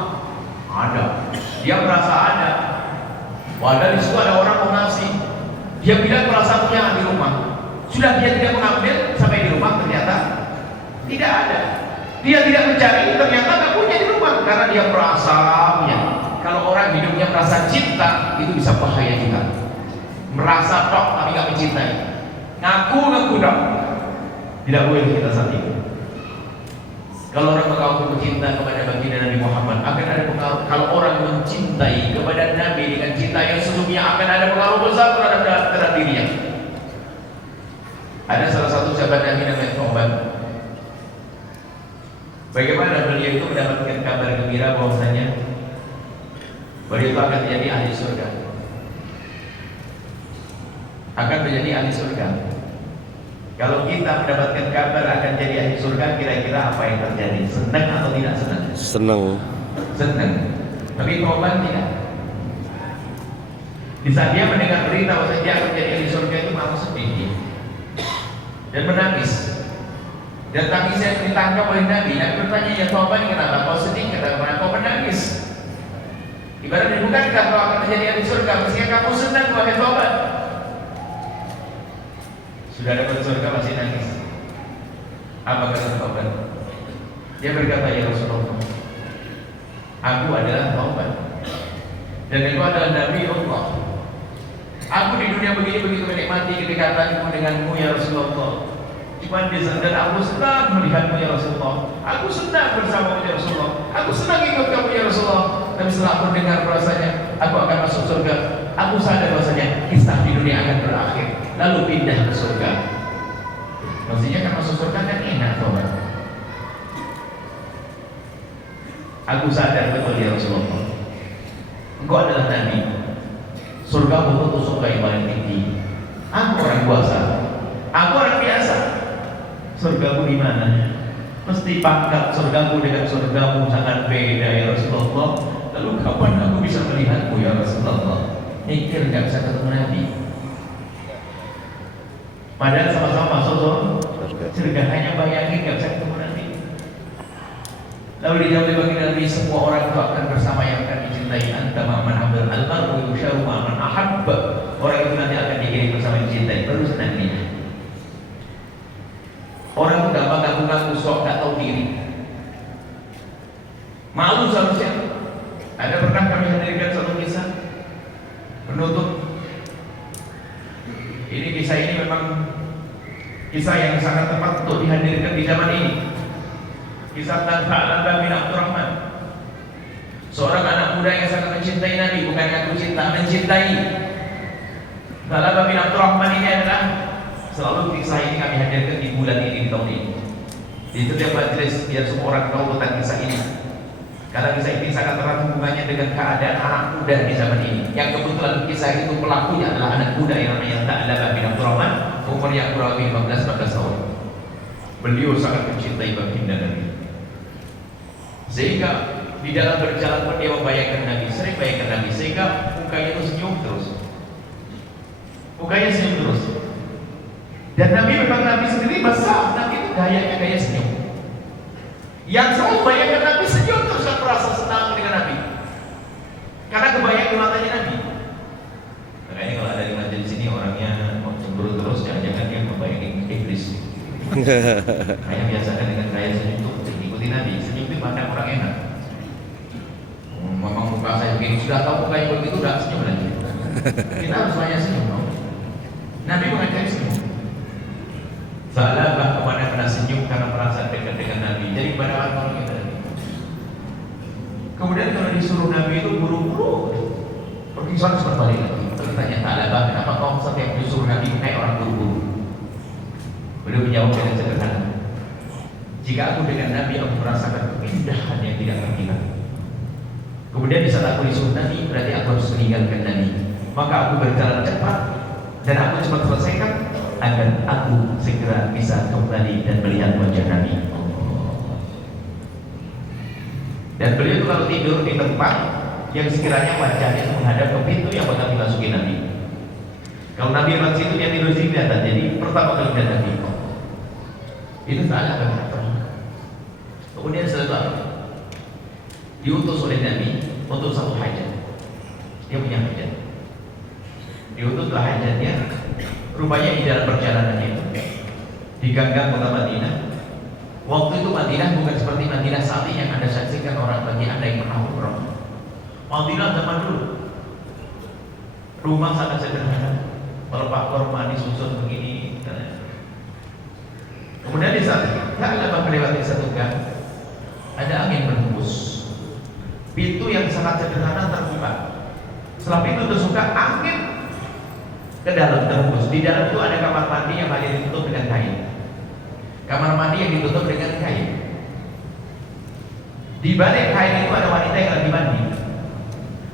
ada. Dia merasa ada. Wadah di situ ada orang mau ngasih. Dia bilang merasa punya di rumah. Sudah dia tidak mengambil sampai di rumah ternyata tidak ada. Dia tidak mencari ternyata nggak punya di rumah karena dia merasa punya. Kalau orang hidupnya merasa cinta itu bisa bahaya juga. Merasa tok tapi nggak mencintai. Ngaku dok. Tidak boleh kita saat itu. Kalau orang mengaku cinta kepada baginda Nabi Muhammad akan ada pengaruh. Kalau orang mencintai kepada Nabi dengan cinta yang sesungguhnya akan ada pengaruh besar terhadap dirinya. Ada salah satu sahabat Nabi namanya Thawban. Bagaimana beliau itu mendapatkan kabar gembira bahwasanya beliau itu akan menjadi ahli surga. Akan menjadi ahli surga. Kalau kita mendapatkan kabar akan jadi ahli surga, kira-kira apa yang terjadi? Senang atau tidak senang? Senang. Senang. Tapi Thawban tidak. Di saat dia mendengar berita bahwa dia akan menjadi ahli surga itu malah sedih dan menangis. Dan tangisnya ditangkap oleh Nabi. Nabi bertanya, ya Thawban, kenapa kau sedih? Kenapa kau menangis? Ibaratnya bukankah kau akan menjadi ahli surga? Mestinya kamu senang wahai Thawban. Sudah dapat surga masih nangis. Apa kata Thawban? Dia berkata, ya Rasulullah, aku adalah Thawban dan aku adalah Nabi Allah. Aku di dunia begini begitu menikmati kedekatanku denganmu ya Rasulullah. Cuma di sana dan aku senang melihatmu ya Rasulullah. Aku senang bersamamu ya Rasulullah. Aku senang ikut kamu ya Rasulullah. Tapi setelah aku dengar bahasanya aku akan masuk surga, aku sadar bahasanya kisah di dunia akan berakhir, lalu pindah ke surga. Maksudnya kan masuk surga kan enak Thawban. Aku sadar betul ya Rasulullah, engkau adalah Nabi. Surga itu surga yang paling tinggi. Aku orang kuasa, aku orang biasa. Surgamu di mana? Mesti pangkat surgamu dengan surgamu sangat beda ya Rasulullah. Lalu kapan aku bisa melihatmu ya Rasulullah? Mikir nggak bisa ketemu Nabi. Padahal sama-sama masuk surga, hanya bayangin nggak bisa ketemu Nabi. Lalu dijawab bagi Nabi, semua orang itu akan bersama yang akan dicintai. Anta ma'aman abdul al-mar'u yusharu ma'aman ahabba. Orang itu nanti akan dikirim bersama yang dicintai. Baru Nabi. Orang itu gampang ngaku-ngaku sok, gak tahu diri. Malu seharusnya. Ada pernah kami hadirkan satu kisah penutup. Ini kisah ini memang kisah yang sangat tepat untuk dihadirkan di zaman ini. Kisah tentang Tha'labah bin Abdurrahman, seorang anak muda yang sangat mencintai Nabi, bukan ngaku cinta, mencintai. Tha'labah bin Abdurrahman ini adalah, selalu kisah ini kami hadirkan di bulan ini, di tahun ini. Di setiap majelis biar semua orang tahu tentang kisah ini. Karena kisah ini sangat erat hubungannya dengan keadaan anak muda di zaman ini. Yang kebetulan kisah itu pelakunya adalah anak muda yang namanya Tha'labah bin Abdurrahman, umurnya kurang lebih 15-14 tahun. Beliau sangat mencintai baginda Nabi. Sehingga di dalam berjalan pun dia membayangkan Nabi, sering bayangkan Nabi, sehingga mukanya itu senyum terus. Mukanya senyum terus. Dan Nabi memang Nabi sendiri basah, Nabi itu gayanya gaya senyum. Yang selalu bayangkan Nabi senyum terus dan merasa senang dengan Nabi. Karena kebayang di matanya Nabi. Makanya kalau ada di majelis sini orangnya mau cemburu terus, jangan-jangan dia membayangkan iblis. Hanya biasakan dengan gaya senyum itu ikuti Nabi. Senyum itu pandang orang enak. Memang muka saya begini, sudah tahu muka yang begitu udah senyum lagi. Kita harus banyak senyum. Nabi mengajari senyum. Salabah kemana kena senyum karena merasa dekat dengan Nabi. Jadi pada waktu orang kita. Kemudian kalau disuruh Nabi itu buru-buru pergi sholat berbalik lagi. Tanya Salabah, kenapa kau setiap disuruh Nabi kayak orang buru-buru? Beliau menjawab dengan sederhana. Jika aku dengan Nabi, aku merasakan keindahan yang tidak terkira. Kemudian di saat aku disuruh Nabi, berarti aku harus meninggalkan Nabi. Maka aku berjalan cepat dan aku cepat selesaikan agar aku segera bisa kembali dan melihat wajah Nabi. Dan beliau itu kalau tidur di tempat yang sekiranya wajahnya itu menghadap ke pintu yang bakal dimasuki Nabi. Kalau Nabi lewat situ dia tidur sini kelihatan. Jadi pertama kali melihat Nabi itu salah banget. Kemudian setelah itu diutus oleh Nabi untuk satu hajat. Dia punya hajat. Diutuslah hajatnya. Rupanya di dalam perjalanannya itu di ganggang kota Madinah. Waktu itu Madinah bukan seperti Madinah saat ini yang Anda saksikan orang bagi Anda yang pernah umroh. Madinah zaman dulu rumah sangat sederhana, pelepah korma disusun begini. Kemudian di saat Salabah melewati satu gang, ada angin berhembus. Pintu yang sangat sederhana terbuka. Setelah pintu terbuka, angin ke dalam terhembus. Di dalam itu ada kamar mandi yang hanya ditutup dengan kain. Kamar mandi yang ditutup dengan kain. Di balik kain itu ada wanita yang lagi mandi.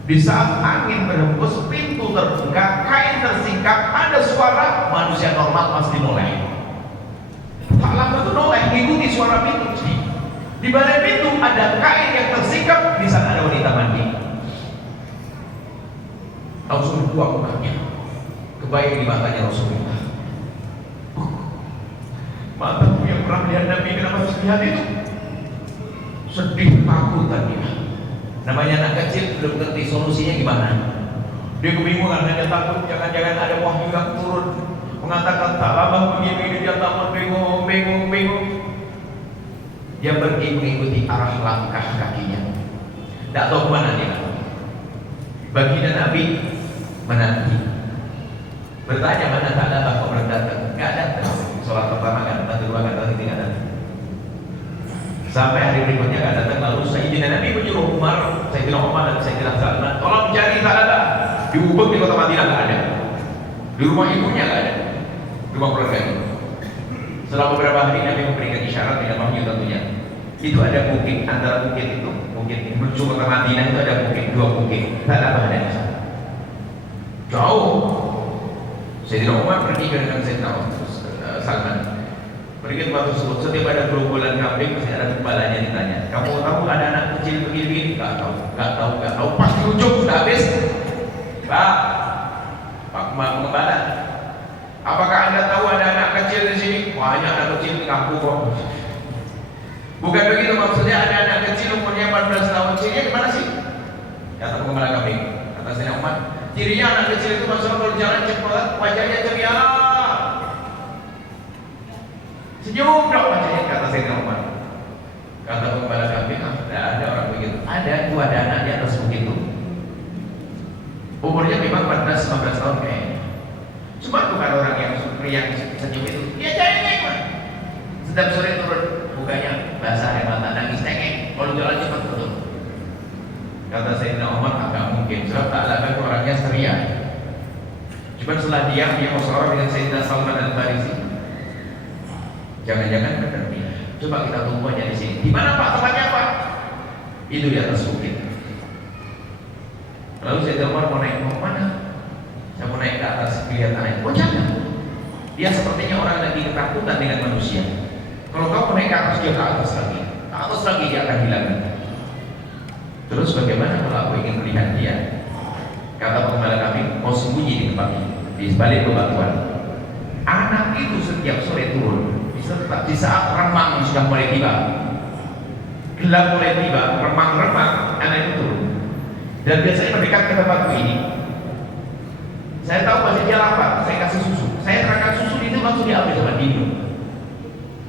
Di saat angin berhembus, pintu terbuka, kain tersingkap, ada suara manusia normal pasti noleh. Tak lama itu noleh, ikuti suara pintu. Di balik pintu ada kain yang tersingkap, di sana ada wanita mandi. Langsung dibuang mukanya. Kebayang di matanya Rasulullah. Mataku yang pernah melihat Nabi, kenapa harus lihat itu? Sedih, takut tadi. Namanya anak kecil belum ngerti solusinya gimana. Dia kebingungan, hanya takut jangan-jangan ada wahyu yang turun mengatakan tak lama begini, dia takut, bingung. Dia pergi mengikuti arah langkah kakinya. Tak tahu kemana dia. Baginda Nabi menanti. Bertanya mana Salabah kau belum datang? Nggak datang. Sholat pertama nggak datang, kedua nggak datang, ketiga nggak datang. Sampai hari berikutnya nggak datang. Lalu Sayyidina Nabi menyuruh Sayyidina Umar dan Sayyidina Salman, tolong cari Salabah. Diubek di kota Madinah nggak ada. Di rumah ibunya nggak ada. Rumah keluarganya. Setelah beberapa hari Nabi memberikan isyarat dengan wahyu tentunya. Itu ada bukit, antara bukit itu, bukit menuju kota Madinah itu ada bukit, dua bukit. Salabah ada di sana. Jauh. Sayyidina Umar pergi dengan Sayyidina Salman. Pergi tempat tersebut. Setiap ada gerombolan kambing mesti ada kepalanya ditanya. Kamu tahu ada anak kecil begini? Nggak tahu. Pas di ujung sudah habis. Pak Pengembala, apakah Anda tahu ada anak kecil di sini? Banyak anak kecil di kampung kok. Bukan begitu maksudnya, ada anak kecil umurnya 14 tahun. Cirinya gimana sih? Kata Pengembala kambing. Kata Sayyidina Umar, cirinya anak kecil itu masalah kalau jalan cepat, wajahnya ceria. Senyum dong wajahnya, kata Sayyidina Umar. Kata Pengembala kambing, tidak ada orang begitu. Ada dua anak di atas bukit itu. Umurnya memang 14-15 tahun kayaknya. Cuma bukan orang yang senyum itu. Dia cengeng. Setiap sore turun, bukannya basah air mata, nangis cengeng. Kalau jalan cepat betul. Kata Sayyidina Umar, agak mungkin. Sebab Salabah itu orangnya ceria. Cuma setelah dia musyawarah dengan Sayyidina Salman dan Farisi. Jangan-jangan benar dia. Coba kita tunggu aja di sini. Di mana Pak? Tempatnya Pak? Itu di atas bukit. Lalu Sayyidina Umar mau naik ke mana? Saya mau naik ke atas, lihat naik. Oh jangan. Dia sepertinya orang lagi ketakutan dengan manusia. Kalau kau mau naik ke atas, dia ke atas lagi. Ke atas lagi dia akan hilang. Terus bagaimana kalau aku ingin melihat dia? Kata Pengembala kami, mau sembunyi di tempat ini, di balik bebatuan. Anak itu setiap sore turun. Di saat remang sudah mulai tiba, gelap mulai tiba, remang-remang, anak itu turun. Dan biasanya mendekat ke tempatku ini. Saya tahu pasti dia lapar, saya kasih susu. Saya terangkan susu itu langsung diambil sama diminum.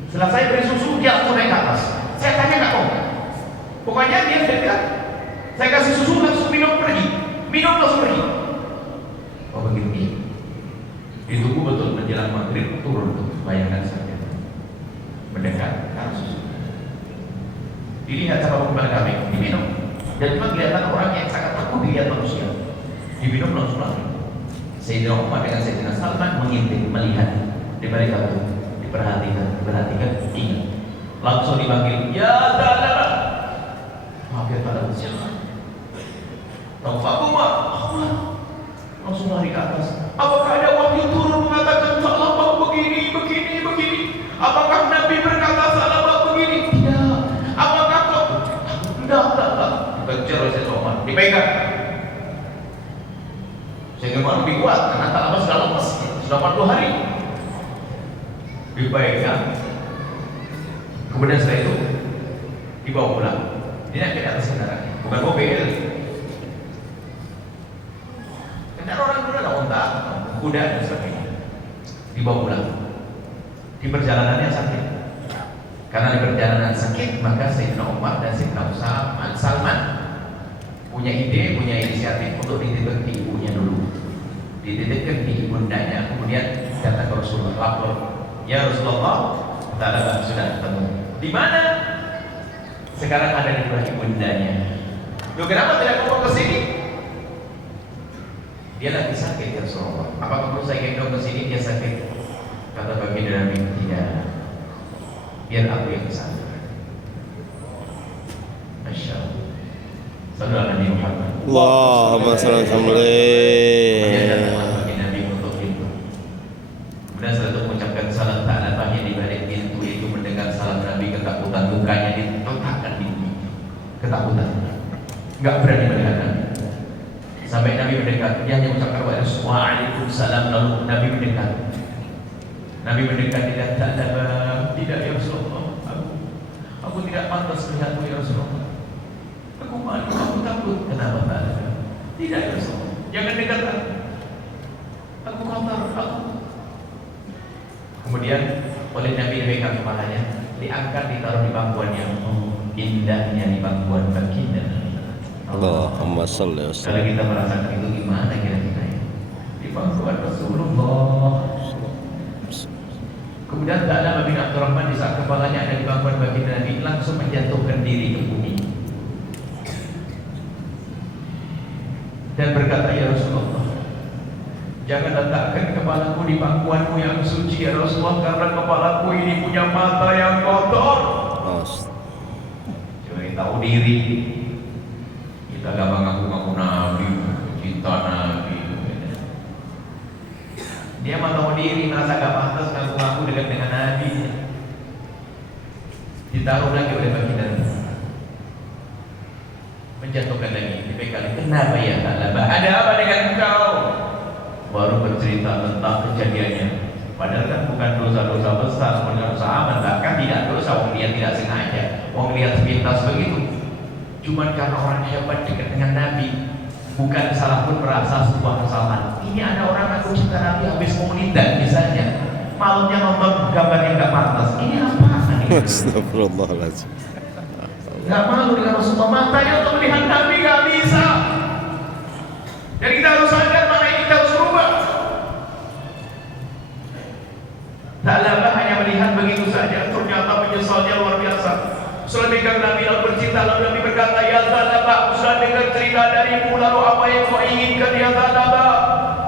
Setelah saya beri susu, dia langsung naik ke atas. Saya tanya nggak mau. Pokoknya dia dekat. Saya kasih susu langsung minum pergi. Minum langsung pergi. Oh begitu. Ditunggu betul menjelang maghrib turun tuh, bayangkan saja. Dilihat sama pembalik kambing, diminum. Dan cuma kelihatan orang yang sangat takut dilihat manusia. Diminum langsung lari. Sayyidina Umar dengan Sayyidina Salman mengintip, melihat di balik kabut, diperhatikan, ingat. Langsung dipanggil, ya Talaba. Maaf ya Talaba, siapa? Tahu aku Umar? Langsung lari ke atas. Apakah ada wahyu turun mengatakan Salaba begini? Apakah Nabi berkata Salaba begini? Tidak. Apakah kau? Tidak. Dikejar oleh Sayyidina Umar, dipegang. Sayyidina Umar lebih kuat karena Salaba sudah lepas, sudah 40 hari. Dipegang. Kemudian setelah itu dibawa pulang. Dia naik ke atas kendaraan, bukan mobil. Kendaraan orang dulu ada unta, kuda dan sebagainya. Dibawa pulang. Di perjalanannya sakit. Karena di perjalanan sakit, maka Sayyidina Umar dan Sayyidina Salman punya ide, punya inisiatif untuk dititipkan di ibunya dulu. Dititipkan di ibundanya, kemudian datang ke Rasulullah, lapor, ya Rasulullah, Talaba sudah ketemu. Di mana? Sekarang ada di rumah ibundanya. Loh, kenapa tidak ngomong ke sini? Dia lagi sakit ya Rasulullah. Apakah perlu saya gendong ke sini? Dia sakit. Kata baginda Nabi, tidak. Biar aku yang kesana. Masya Allah. Sallallahu Nabi Muhammad. Allahumma salli alaihi. Kemudian setelah itu mengucapkan salam ta'alabahnya di balik pintu itu, mendengar salam Nabi, ketakutan mukanya diletakkan di ketakutan, nggak berani melihat Nabi. Sampai Nabi mendekat, dia hanya mengucapkan waalaikumsalam, lalu Nabi mendekat. Nabi mendekat, tidak ya Rasulullah, aku tidak pantas melihatmu ya Rasulullah. Aku malu, aku takut. Kenapa tak? Tidak ya Rasulullah, jangan dekat aku kotor, aku. Kemudian oleh Nabi dipegang kepalanya, diangkat, ditaruh di bangkuan yang indahnya, di bangkuan baginda. Allahumma salli wa Kalau sallim. kita merasakan itu gimana kira-kira ya? Di bangkuan Rasulullah. Kemudian Talaba bin Abdurrahman di saat kepalanya ada di bangkuan baginda Nabi, langsung menjatuhkan diri ke bumi dan berkata, ya Rasulullah, jangan letakkan kepalaku di pangkuanmu yang suci ya Rasulullah, karena kepalaku ini punya mata yang kotor. Jangan tahu diri. Kita gak mengaku-ngaku Nabi, cinta Nabi. Dia mau tahu diri, merasa gak pantas ngaku-ngaku dekat dengan Nabi. Ditaruh lagi oleh baginda, menjatuhkan lagi, dipegang. Kenapa ya Talaba? Ada apa dengan engkau? Baru bercerita tentang kejadiannya. Padahal kan bukan dosa-dosa besar, bukan dosa aman, bahkan tidak dosa, wong dia tidak sengaja, wong lihat sepintas begitu. Cuman karena orang hebat dekat dengan Nabi, bukan salah pun merasa sebuah kesalahan. Ini ada orang aku cinta Nabi habis maulidan misalnya, malamnya nonton gambar yang gak pantas. Ini apa? Astagfirullahaladzim. Gak malu dengan Rasulullah, matanya untuk melihat Nabi gak bisa. Jadi kita harus sadar mana ini kita harus rubah. Talaba hanya melihat begitu saja, ternyata menyesalnya luar biasa. Setelah dengar Nabi lalu bercinta, lalu Nabi berkata, ya Talaba, sudah dengar cerita darimu, lalu apa yang kau inginkan ya Talaba?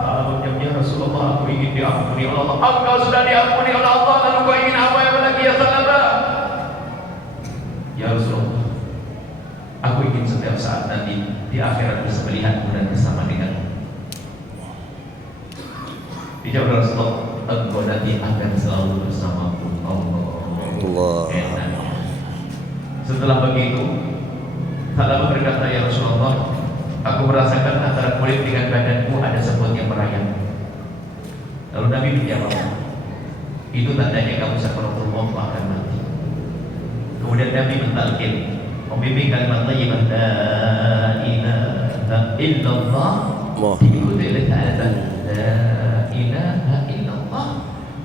Talaba menjawab, ya Rasulullah, aku ingin diampuni oleh Allah. Engkau sudah diampuni oleh Allah, lalu kau ingin apa yang lagi ya Talaba? Ya Rasulullah, aku ingin setiap saat nanti di akhirat bisa melihatmu dan bersama denganmu. Dijawab Rasulullah, engkau nanti akan selalu bersamaku. Allah. Setelah begitu, Talaba berkata, ya Rasulullah, aku merasakan antara kulit dengan badanku ada semut yang merayap. Lalu Nabi menjawab, itu tandanya kamu sakratul maut akan mati. Kemudian Nabi mentalkin, membimbing kalimat thayyibah, la ilaha illallah, diikuti oleh ta'ala, la ilaha illallah.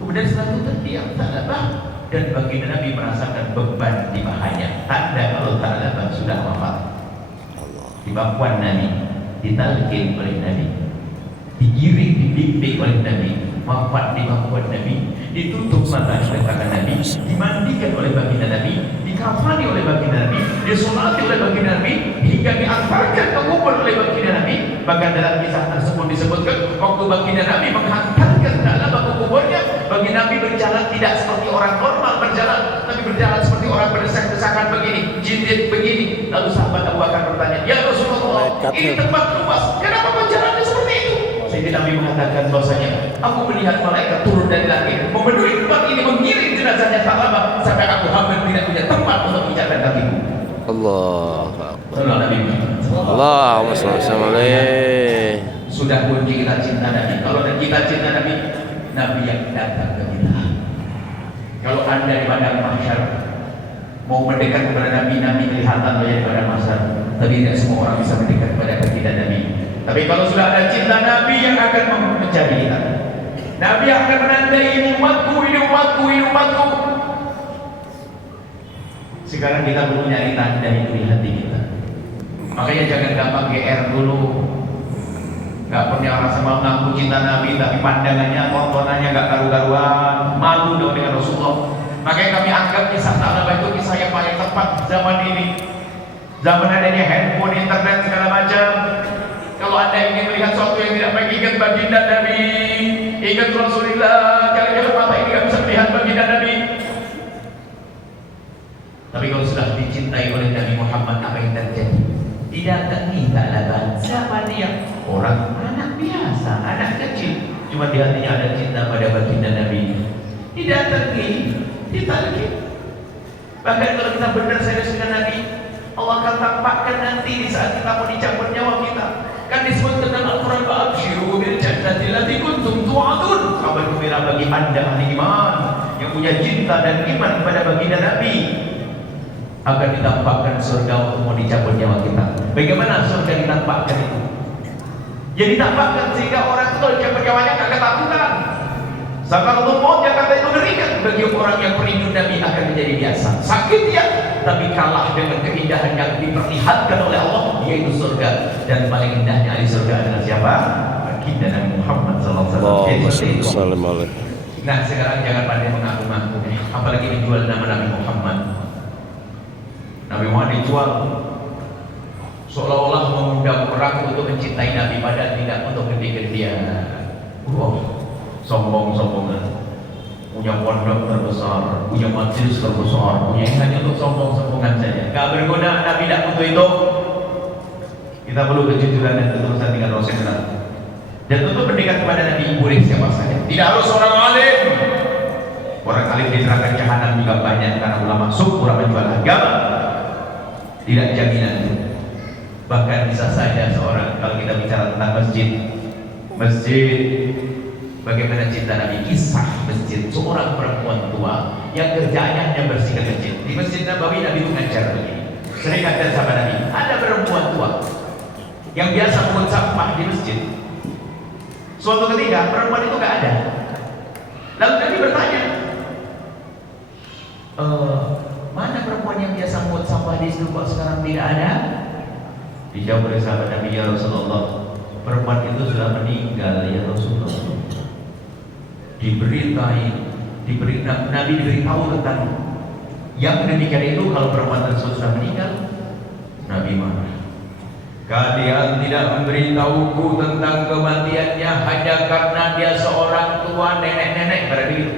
Kemudian setelah itu terdiam Talaba, dan baginda Nabi merasakan beban di pahanya, tanda kalau Talaba sudah wafat. Di bangkuan Nabi, ditalkin oleh Nabi, digiring, dibimbing oleh Nabi, wafat di pangkuan Nabi, ditutup mata oleh tangan Nabi, dimandikan oleh baginda Nabi, dikafani oleh baginda Nabi, disolati oleh baginda Nabi, hingga diantarkan ke kubur oleh baginda Nabi. Bahkan dalam kisah tersebut disebutkan waktu baginda Nabi menghantarkan ke dalam batu kuburnya, baginda Nabi berjalan tidak seperti orang normal berjalan, tapi berjalan seperti orang berdesak-desakan begini, jilid begini. Lalu sahabat Abu Bakar bertanya, ya Rasulullah, ini tempat luas, kenapa berjalannya seperti itu? Sayyidina Nabi mengatakan bahwasanya aku melihat malaikat turun dari langit memenuhi tempat ini, mengiring jenazahnya tak lama sampai aku hampir tidak punya tempat untuk menginjakkan kakiku. Allah Nabi Allahumma shalli alaihi. sudah kunci kita cinta Nabi. Kalau kita cinta Nabi, Nabi yang datang ke kita. Kalau anda di padang mahsyar mau mendekat kepada Nabi, Nabi kelihatan di padang mahsyar, tapi tidak semua orang bisa mendekat kepada baginda Nabi. Tapi kalau sudah ada cinta Nabi yang akan menjadi kita, Nabi akan menandai ini umatku, ini umatku, ini umatku. Sekarang kita perlu nyari tanda itu di hati kita. Makanya jangan gampang GR dulu. Gak pernah orang sama mengaku cinta Nabi, tapi pandangannya, tontonannya gak karu-karuan, malu dong dengan Rasulullah. Makanya kami anggap kisah Ta'labah itu kisah yang paling tepat zaman ini. Zaman adanya handphone, internet, segala macam. Kalau anda ingin melihat sesuatu yang tidak baik, ingat baginda Nabi, ingat Rasulullah. Jangan mata ini gak bisa melihat baginda Nabi. Tapi kalau sudah dicintai oleh Nabi Muhammad, apa yang terjadi? Didatangi Ta'labah. Siapa dia? Orang anak biasa, anak kecil, cuma di hatinya ada cinta pada baginda Nabi. Didatangi, ditalqin. Bahkan kalau kita benar serius dengan Nabi, Allah akan tampakkan nanti di saat kita mau dicabut nyawa kita. Kan disebutkan dalam Al-Quran, "Abshiru bil jannati allati kuntum tu'adun." Kabar gembira bagi anda ahli iman yang punya cinta dan iman kepada baginda Nabi, akan ditampakkan surga untuk mau dicabut nyawa kita. Bagaimana surga ditampakkan itu? Jadi ditampakkan sehingga orang itu kalau dicabut nyawanya gak ketakutan. Sakaratul maut yang kata itu ngerikan bagi orang yang perindu Nabi akan menjadi biasa. Sakit ya, tapi kalah dengan keindahan yang diperlihatkan oleh Allah, yaitu surga. Dan paling indahnya ahli surga adalah siapa? Baginda Nabi Muhammad SAW. Nah sekarang jangan pandai mengaku-ngaku, apalagi menjual nama Nabi Muhammad. Nabi Muhammad dijual seolah-olah mengundang orang untuk mencintai Nabi, padahal tidak, untuk gede-gedean. Sombong-sombongan, punya pondok terbesar, punya majelis terbesar, punya ini hanya untuk sombong-sombongan saja. Gak berguna, Nabi tidak butuh itu. Kita perlu kejujuran dan ketulusan dengan Rasulullah. Dan tentu mendekat kepada Nabi boleh siapa saja. Tidak harus orang alim. Orang alim di neraka jahanam juga banyak karena ulama suku, ulama menjual agama. Tidak jaminan itu. Bahkan bisa saja seorang, kalau kita bicara tentang masjid, bagaimana cinta Nabi, kisah masjid. Seorang perempuan tua yang kerjaannya hanya bersihkan masjid. Di Masjid Nabawi Nabi itu ngajar begini. Sering kata sama Nabi, ada perempuan tua yang biasa mengut sampah di masjid. Suatu ketika perempuan itu gak ada. Lalu Nabi bertanya, mana perempuan yang biasa mengut sampah di situ kok sekarang tidak ada? Dijawab oleh sahabat Nabi, ya Rasulullah, perempuan itu sudah meninggal ya Rasulullah. Nabi diberitahu tentang yang demikian itu. Kalau perempuan tersebut sudah meninggal, Nabi marah. Kalian tidak memberitahuku tentang kematiannya hanya karena dia seorang tua, nenek-nenek, berarti itu.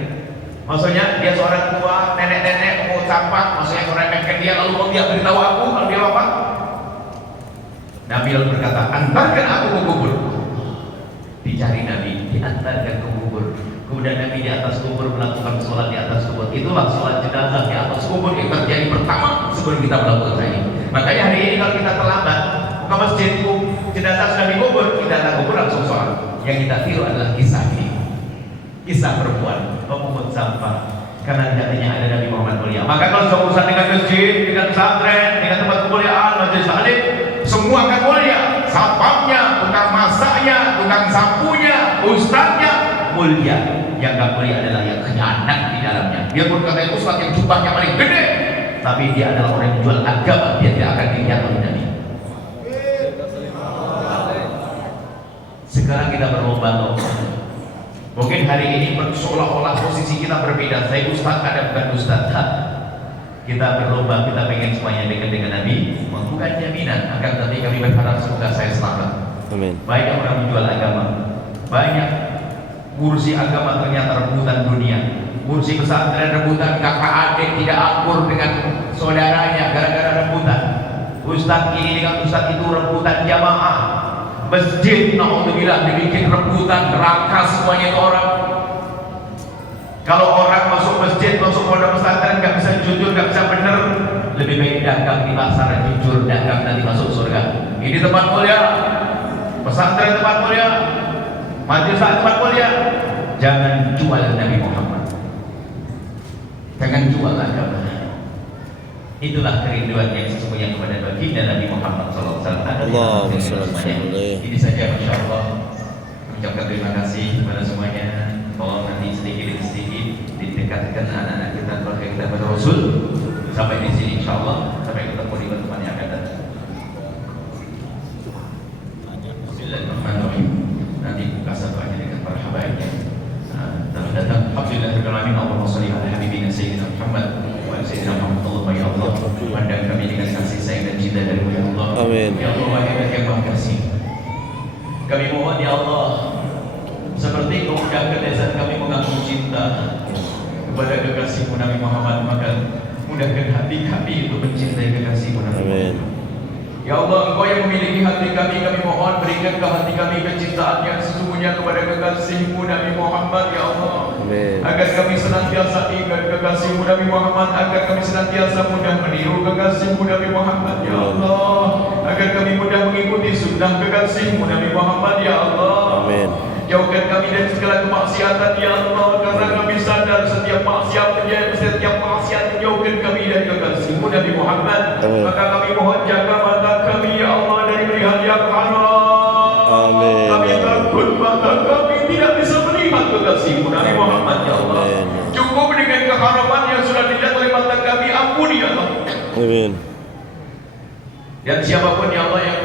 Maksudnya dia seorang tua, nenek-nenek mau sampah, maksudnya meremehkan dia, lalu mau dia beritahu aku kalau dia wafat. Nabi lalu berkata, antarkan aku ke kubur. Dicari Nabi, diantarkan ke kubur. Kemudian Nabi di atas kubur melakukan sholat di atas kubur. Itulah sholat jenazah di atas kubur yang terjadi pertama sebelum kita melakukan ini. Makanya hari ini kalau kita terlambat ke masjid, jenazah sudah dikubur, kita datang kubur langsung sholat. Yang kita tiru adalah kisah ini. Kisah perempuan memungut sampah karena di hatinya ada Nabi Muhammad mulia. Maka kalau sudah urusan dengan masjid, dengan pesantren, dengan tempat kemuliaan, majelis taklim, semua akan mulia. Satpamnya, tukang masaknya, tukang sapunya, ustadznya mulia. Yang gak mulia adalah yang khianat di dalamnya. Biarpun kata itu ustadz yang jubahnya paling gede, tapi dia adalah orang yang jual agama, dia tidak akan dilihat oleh Nabi. Sekarang kita berlomba-lomba Mungkin hari ini seolah-olah posisi kita berbeda. Saya ustaz, ada bukan ustaz. Kita berlomba, kita pengen semuanya dekat dengan Nabi. Bukan jaminan, akan tetapi kami berharap semoga saya selamat. Amin. Banyak orang menjual agama, banyak kursi agama ternyata rebutan dunia. Kursi pesantren rebutan, kakak adik tidak akur dengan saudaranya gara-gara rebutan. Ustaz ini dengan ustaz itu rebutan jamaah. Masjid, naudzubillah, dibikin rebutan, neraka semuanya itu orang. Kalau orang masuk masjid, masuk pondok pesantren nggak bisa jujur, nggak bisa benar, lebih baik dagang di pasar, jujur dagang nanti masuk surga. Ini tempat mulia, pesantren tempat mulia, majelis tempat mulia. Jangan jual Nabi Muhammad, jangan jual agama. Itulah kerinduan yang sesungguhnya kepada baginda Nabi Muhammad SAW. Allahumma shalli alaihi. Ini saja, masya Allah. Mengucapkan terima kasih kepada semuanya. Tolong nanti sedikit demi sedikit didekatkan anak-anak kita keluarga kita pada Rasul. Sampai di sini, insya Allah. Sampai ketemu di pertemuan yang akan datang. Bismillahirrahmanirrahim. Nanti buka satu aja dengan para habaibnya. Telah datang. Alhamdulillahirrahmanirrahim. Allahumma sholli ala habibina Sayyidina Muhammad. Sayyidina Muhammad, ya Allah, pandang kami dengan kasih sayang dan cinta dari ya Allah. Amin. Ya Allah, wahai yang Maha Kasih, kami mohon ya Allah, seperti kemudahan lisan kami mengaku cinta kepada kekasihmu Nabi Muhammad, maka mudahkan hati kami untuk mencintai kekasihmu Nabi Muhammad. Ya Allah, Engkau yang memiliki hati kami mohon berikan ke hati kami kecintaan yang sesungguhnya kepada kekasihmu Nabi Muhammad, ya Allah. Amin. Agar kami senantiasa ingat kekasihmu Nabi Muhammad, agar kami senantiasa mudah meniru kekasihmu Nabi Muhammad, ya Allah. Agar kami mudah mengikuti sunnah kekasihmu Nabi Muhammad, ya Allah. Amin. Jauhkan kami dari segala kemaksiatan, ya Allah, karena kami sadar setiap maksiat menjauhkan kami dari kekasihmu Nabi Muhammad. Amin. Maka kami mohon jaga mata kami, ya Allah, dari melihat yang haram. Amin. Kami takut mata kami tidak bisa melihat kekasihmu Nabi Muhammad, ya Allah. Amin. Cukup dengan keharaman yang sudah dilihat oleh mata kami, ampuni ya Allah. Amin. Dan siapapun ya Allah yang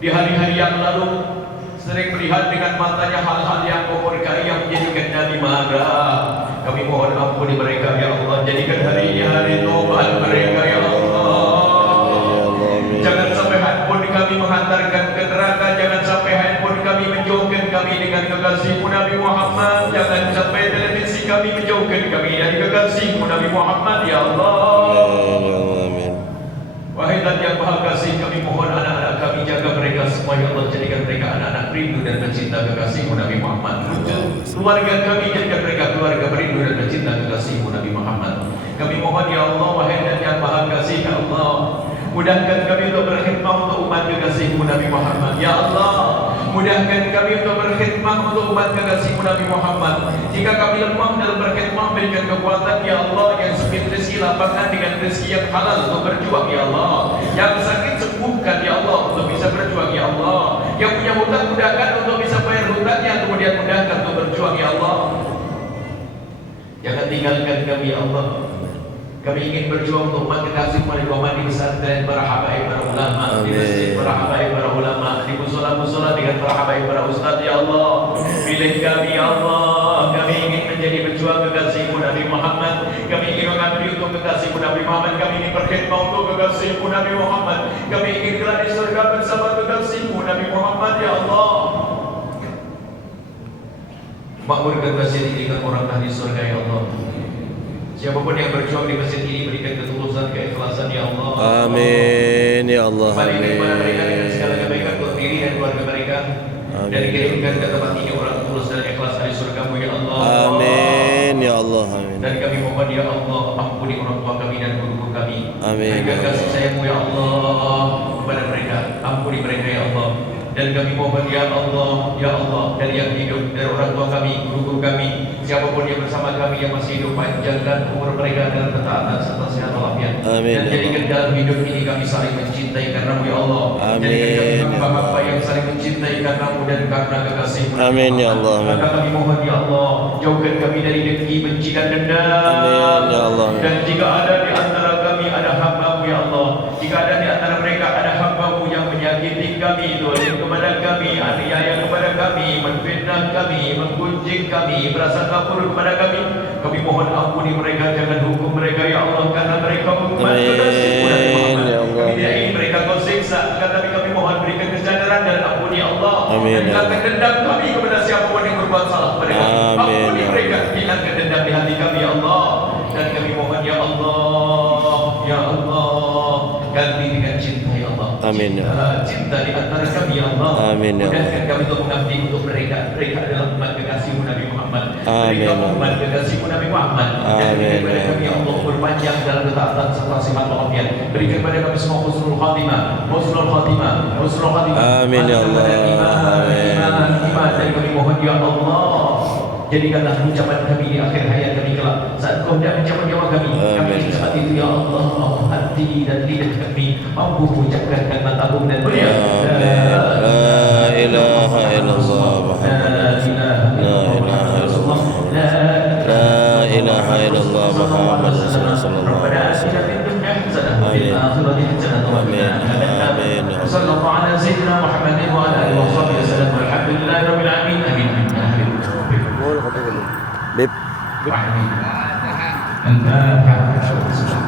di hari-hari yang lalu sering melihat dengan matanya hal-hal yang kau murkai yang menjadikan Nabi marah, kami mohon ampuni mereka ya Allah. Jadikan hari ini hari taubat mereka ya Allah. Jangan sampai handphone kami menghantarkan ke neraka, jangan sampai handphone kami menjauhkan kami dengan kekasihmu Nabi Muhammad, jangan sampai televisi kami menjauhkan kami dari kekasihmu Nabi Muhammad ya Allah. Wahai Zat yang Maha Kasih, kami mohon anak-anak kami jaga mereka semua ya Allah, jadikan mereka anak-anak rindu dan pencinta kekasihmu Nabi Muhammad. Keluarga kami jadikan mereka keluarga berindu dan pencinta kekasihmu Nabi Muhammad. Kami mohon ya Allah, wahai Zat yang Maha Kasih ya Allah, mudahkan kami untuk berkhidmah untuk umat kekasihmu Nabi Muhammad ya Allah. Mudahkan kami untuk berkhidmah untuk umat kekasihmu Nabi Muhammad. Jika kami lemah dalam berkhidmah, berikan kekuatan ya Allah. Yang sempit rezeki, lapangkan dengan rezeki yang halal untuk berjuang ya Allah. Yang sakit sembuhkan ya Allah untuk bisa berjuang ya Allah. Yang punya hutang mudahkan untuk bisa bayar hutangnya, kemudian mudahkan untuk berjuang ya Allah. Jangan tinggalkan kami ya Allah. Kami ingin berjuang untuk umat kekasih Nabi Muhammad di pesantren, para habaib, para ulama, di masjid, para habaib, para ulama, di musola-musola dengan para habaib, para ustaz ya Allah. Pilih kami ya Allah. Kami ingin menjadi pejuang kekasihmu Nabi Muhammad. Kami ingin mengabdi untuk kekasihmu Nabi Muhammad. Kami ingin berkhidmat untuk kekasihmu Nabi Muhammad. Kami ingin kelak di surga bersama kekasihmu Nabi Muhammad ya Allah. Makmurkan masjid ini dengan orang ahli surga ya Allah. Siapapun yang berjuang di masjid ini, berikan ketulusan, keikhlasan ya Allah. Amin ya Allah. Balikan kepada mereka dengan segala kebaikan untuk diri dan keluarga mereka. Amin. Dan kirimkan ke tempat ini orang tulus dan ikhlas dari surgamu ya Allah. Amin ya Allah. Amin. Dan kami mohon ya Allah, ampuni orang tua kami dan guru-guru kami. Amin. Berikan kasih sayangmu ya Allah kepada mereka. Ampuni mereka ya Allah. Dan kami mohon ya Allah, dari yang hidup, dari orang tua kami, guru-guru kami, siapapun yang bersama kami yang masih hidup, panjangkan umur mereka dalam ketaatan serta sehat walafiat. Amin. Dan jadikan dalam hidup ini kami saling mencintai karena-Mu ya Allah. Amin. Jadikan kami hamba yang saling mencintai karena-Mu dan karena kekasih-Mu. Amin ya Allah. Maka kami mohon ya Allah, jauhkan kami dari dengki, benci dan dendam. Amin ya Allah. Dan jika ada di antara kami ada hamba-Mu ya Allah, jika ada di antara mereka ada hamba-Mu yang menyakiti kami, dolim kepada kami, aniaya kepada kami, menfitnah menjilat kami, menggunjing kami, berasangka buruk kepada kami. Kami mohon ampuni mereka, jangan hukum mereka ya Allah, karena mereka umat kekasihmu Nabi Muhammad. Ya Allah. Kami tidak ingin mereka kau siksa, akan kami mohon berikan kesadaran dan ampuni ya Allah. Amin, Dan ya hilangkan dendam kami kepada siapapun yang berbuat salah kepada kami. Amin, Ampuni ya mereka, hilangkan dendam di hati kami ya Allah. Dan kami mohon ya Allah, ya Allah, ganti dengan cinta ya Allah. Amin, ya Cinta di antara kami ya Allah. Amin, ya Allah. Mudahkan kami untuk mengabdi untuk mereka. Mereka adalah umat kekasihmu Nabi Muhammad. Amin, Mereka ya Allah. umat kekasihmu Nabi Muhammad. Dan Amin, berikan kepada ya kami ya Allah berpanjang dalam ketaatan serta sihat walafiat. Berikan kepada kami semua husnul khatimah, husnul khatimah, husnul khatimah. Amin, ya Allah. Amin. Iman dari kami mohon ya Allah. Jadikanlah ucapan kami di akhir hayat kami kelak. Saat kau hendak mencabut nyawa kami, kami saat itu ya Allah, hati dan lidah kami mampu mengucapkan kalimat agung dan mulia. La ilaha illallah Muhammad. La ilaha illallah Muhammad sallallahu alaihi wasallam. Amin. Amin. Amin. Sallallahu ala sayyidina Muhammadin wa ala alihi wa sahbihi wasallam. Alhamdulillahi rabbil alamin. Amin. Bip. Amin. Al-Fatihah.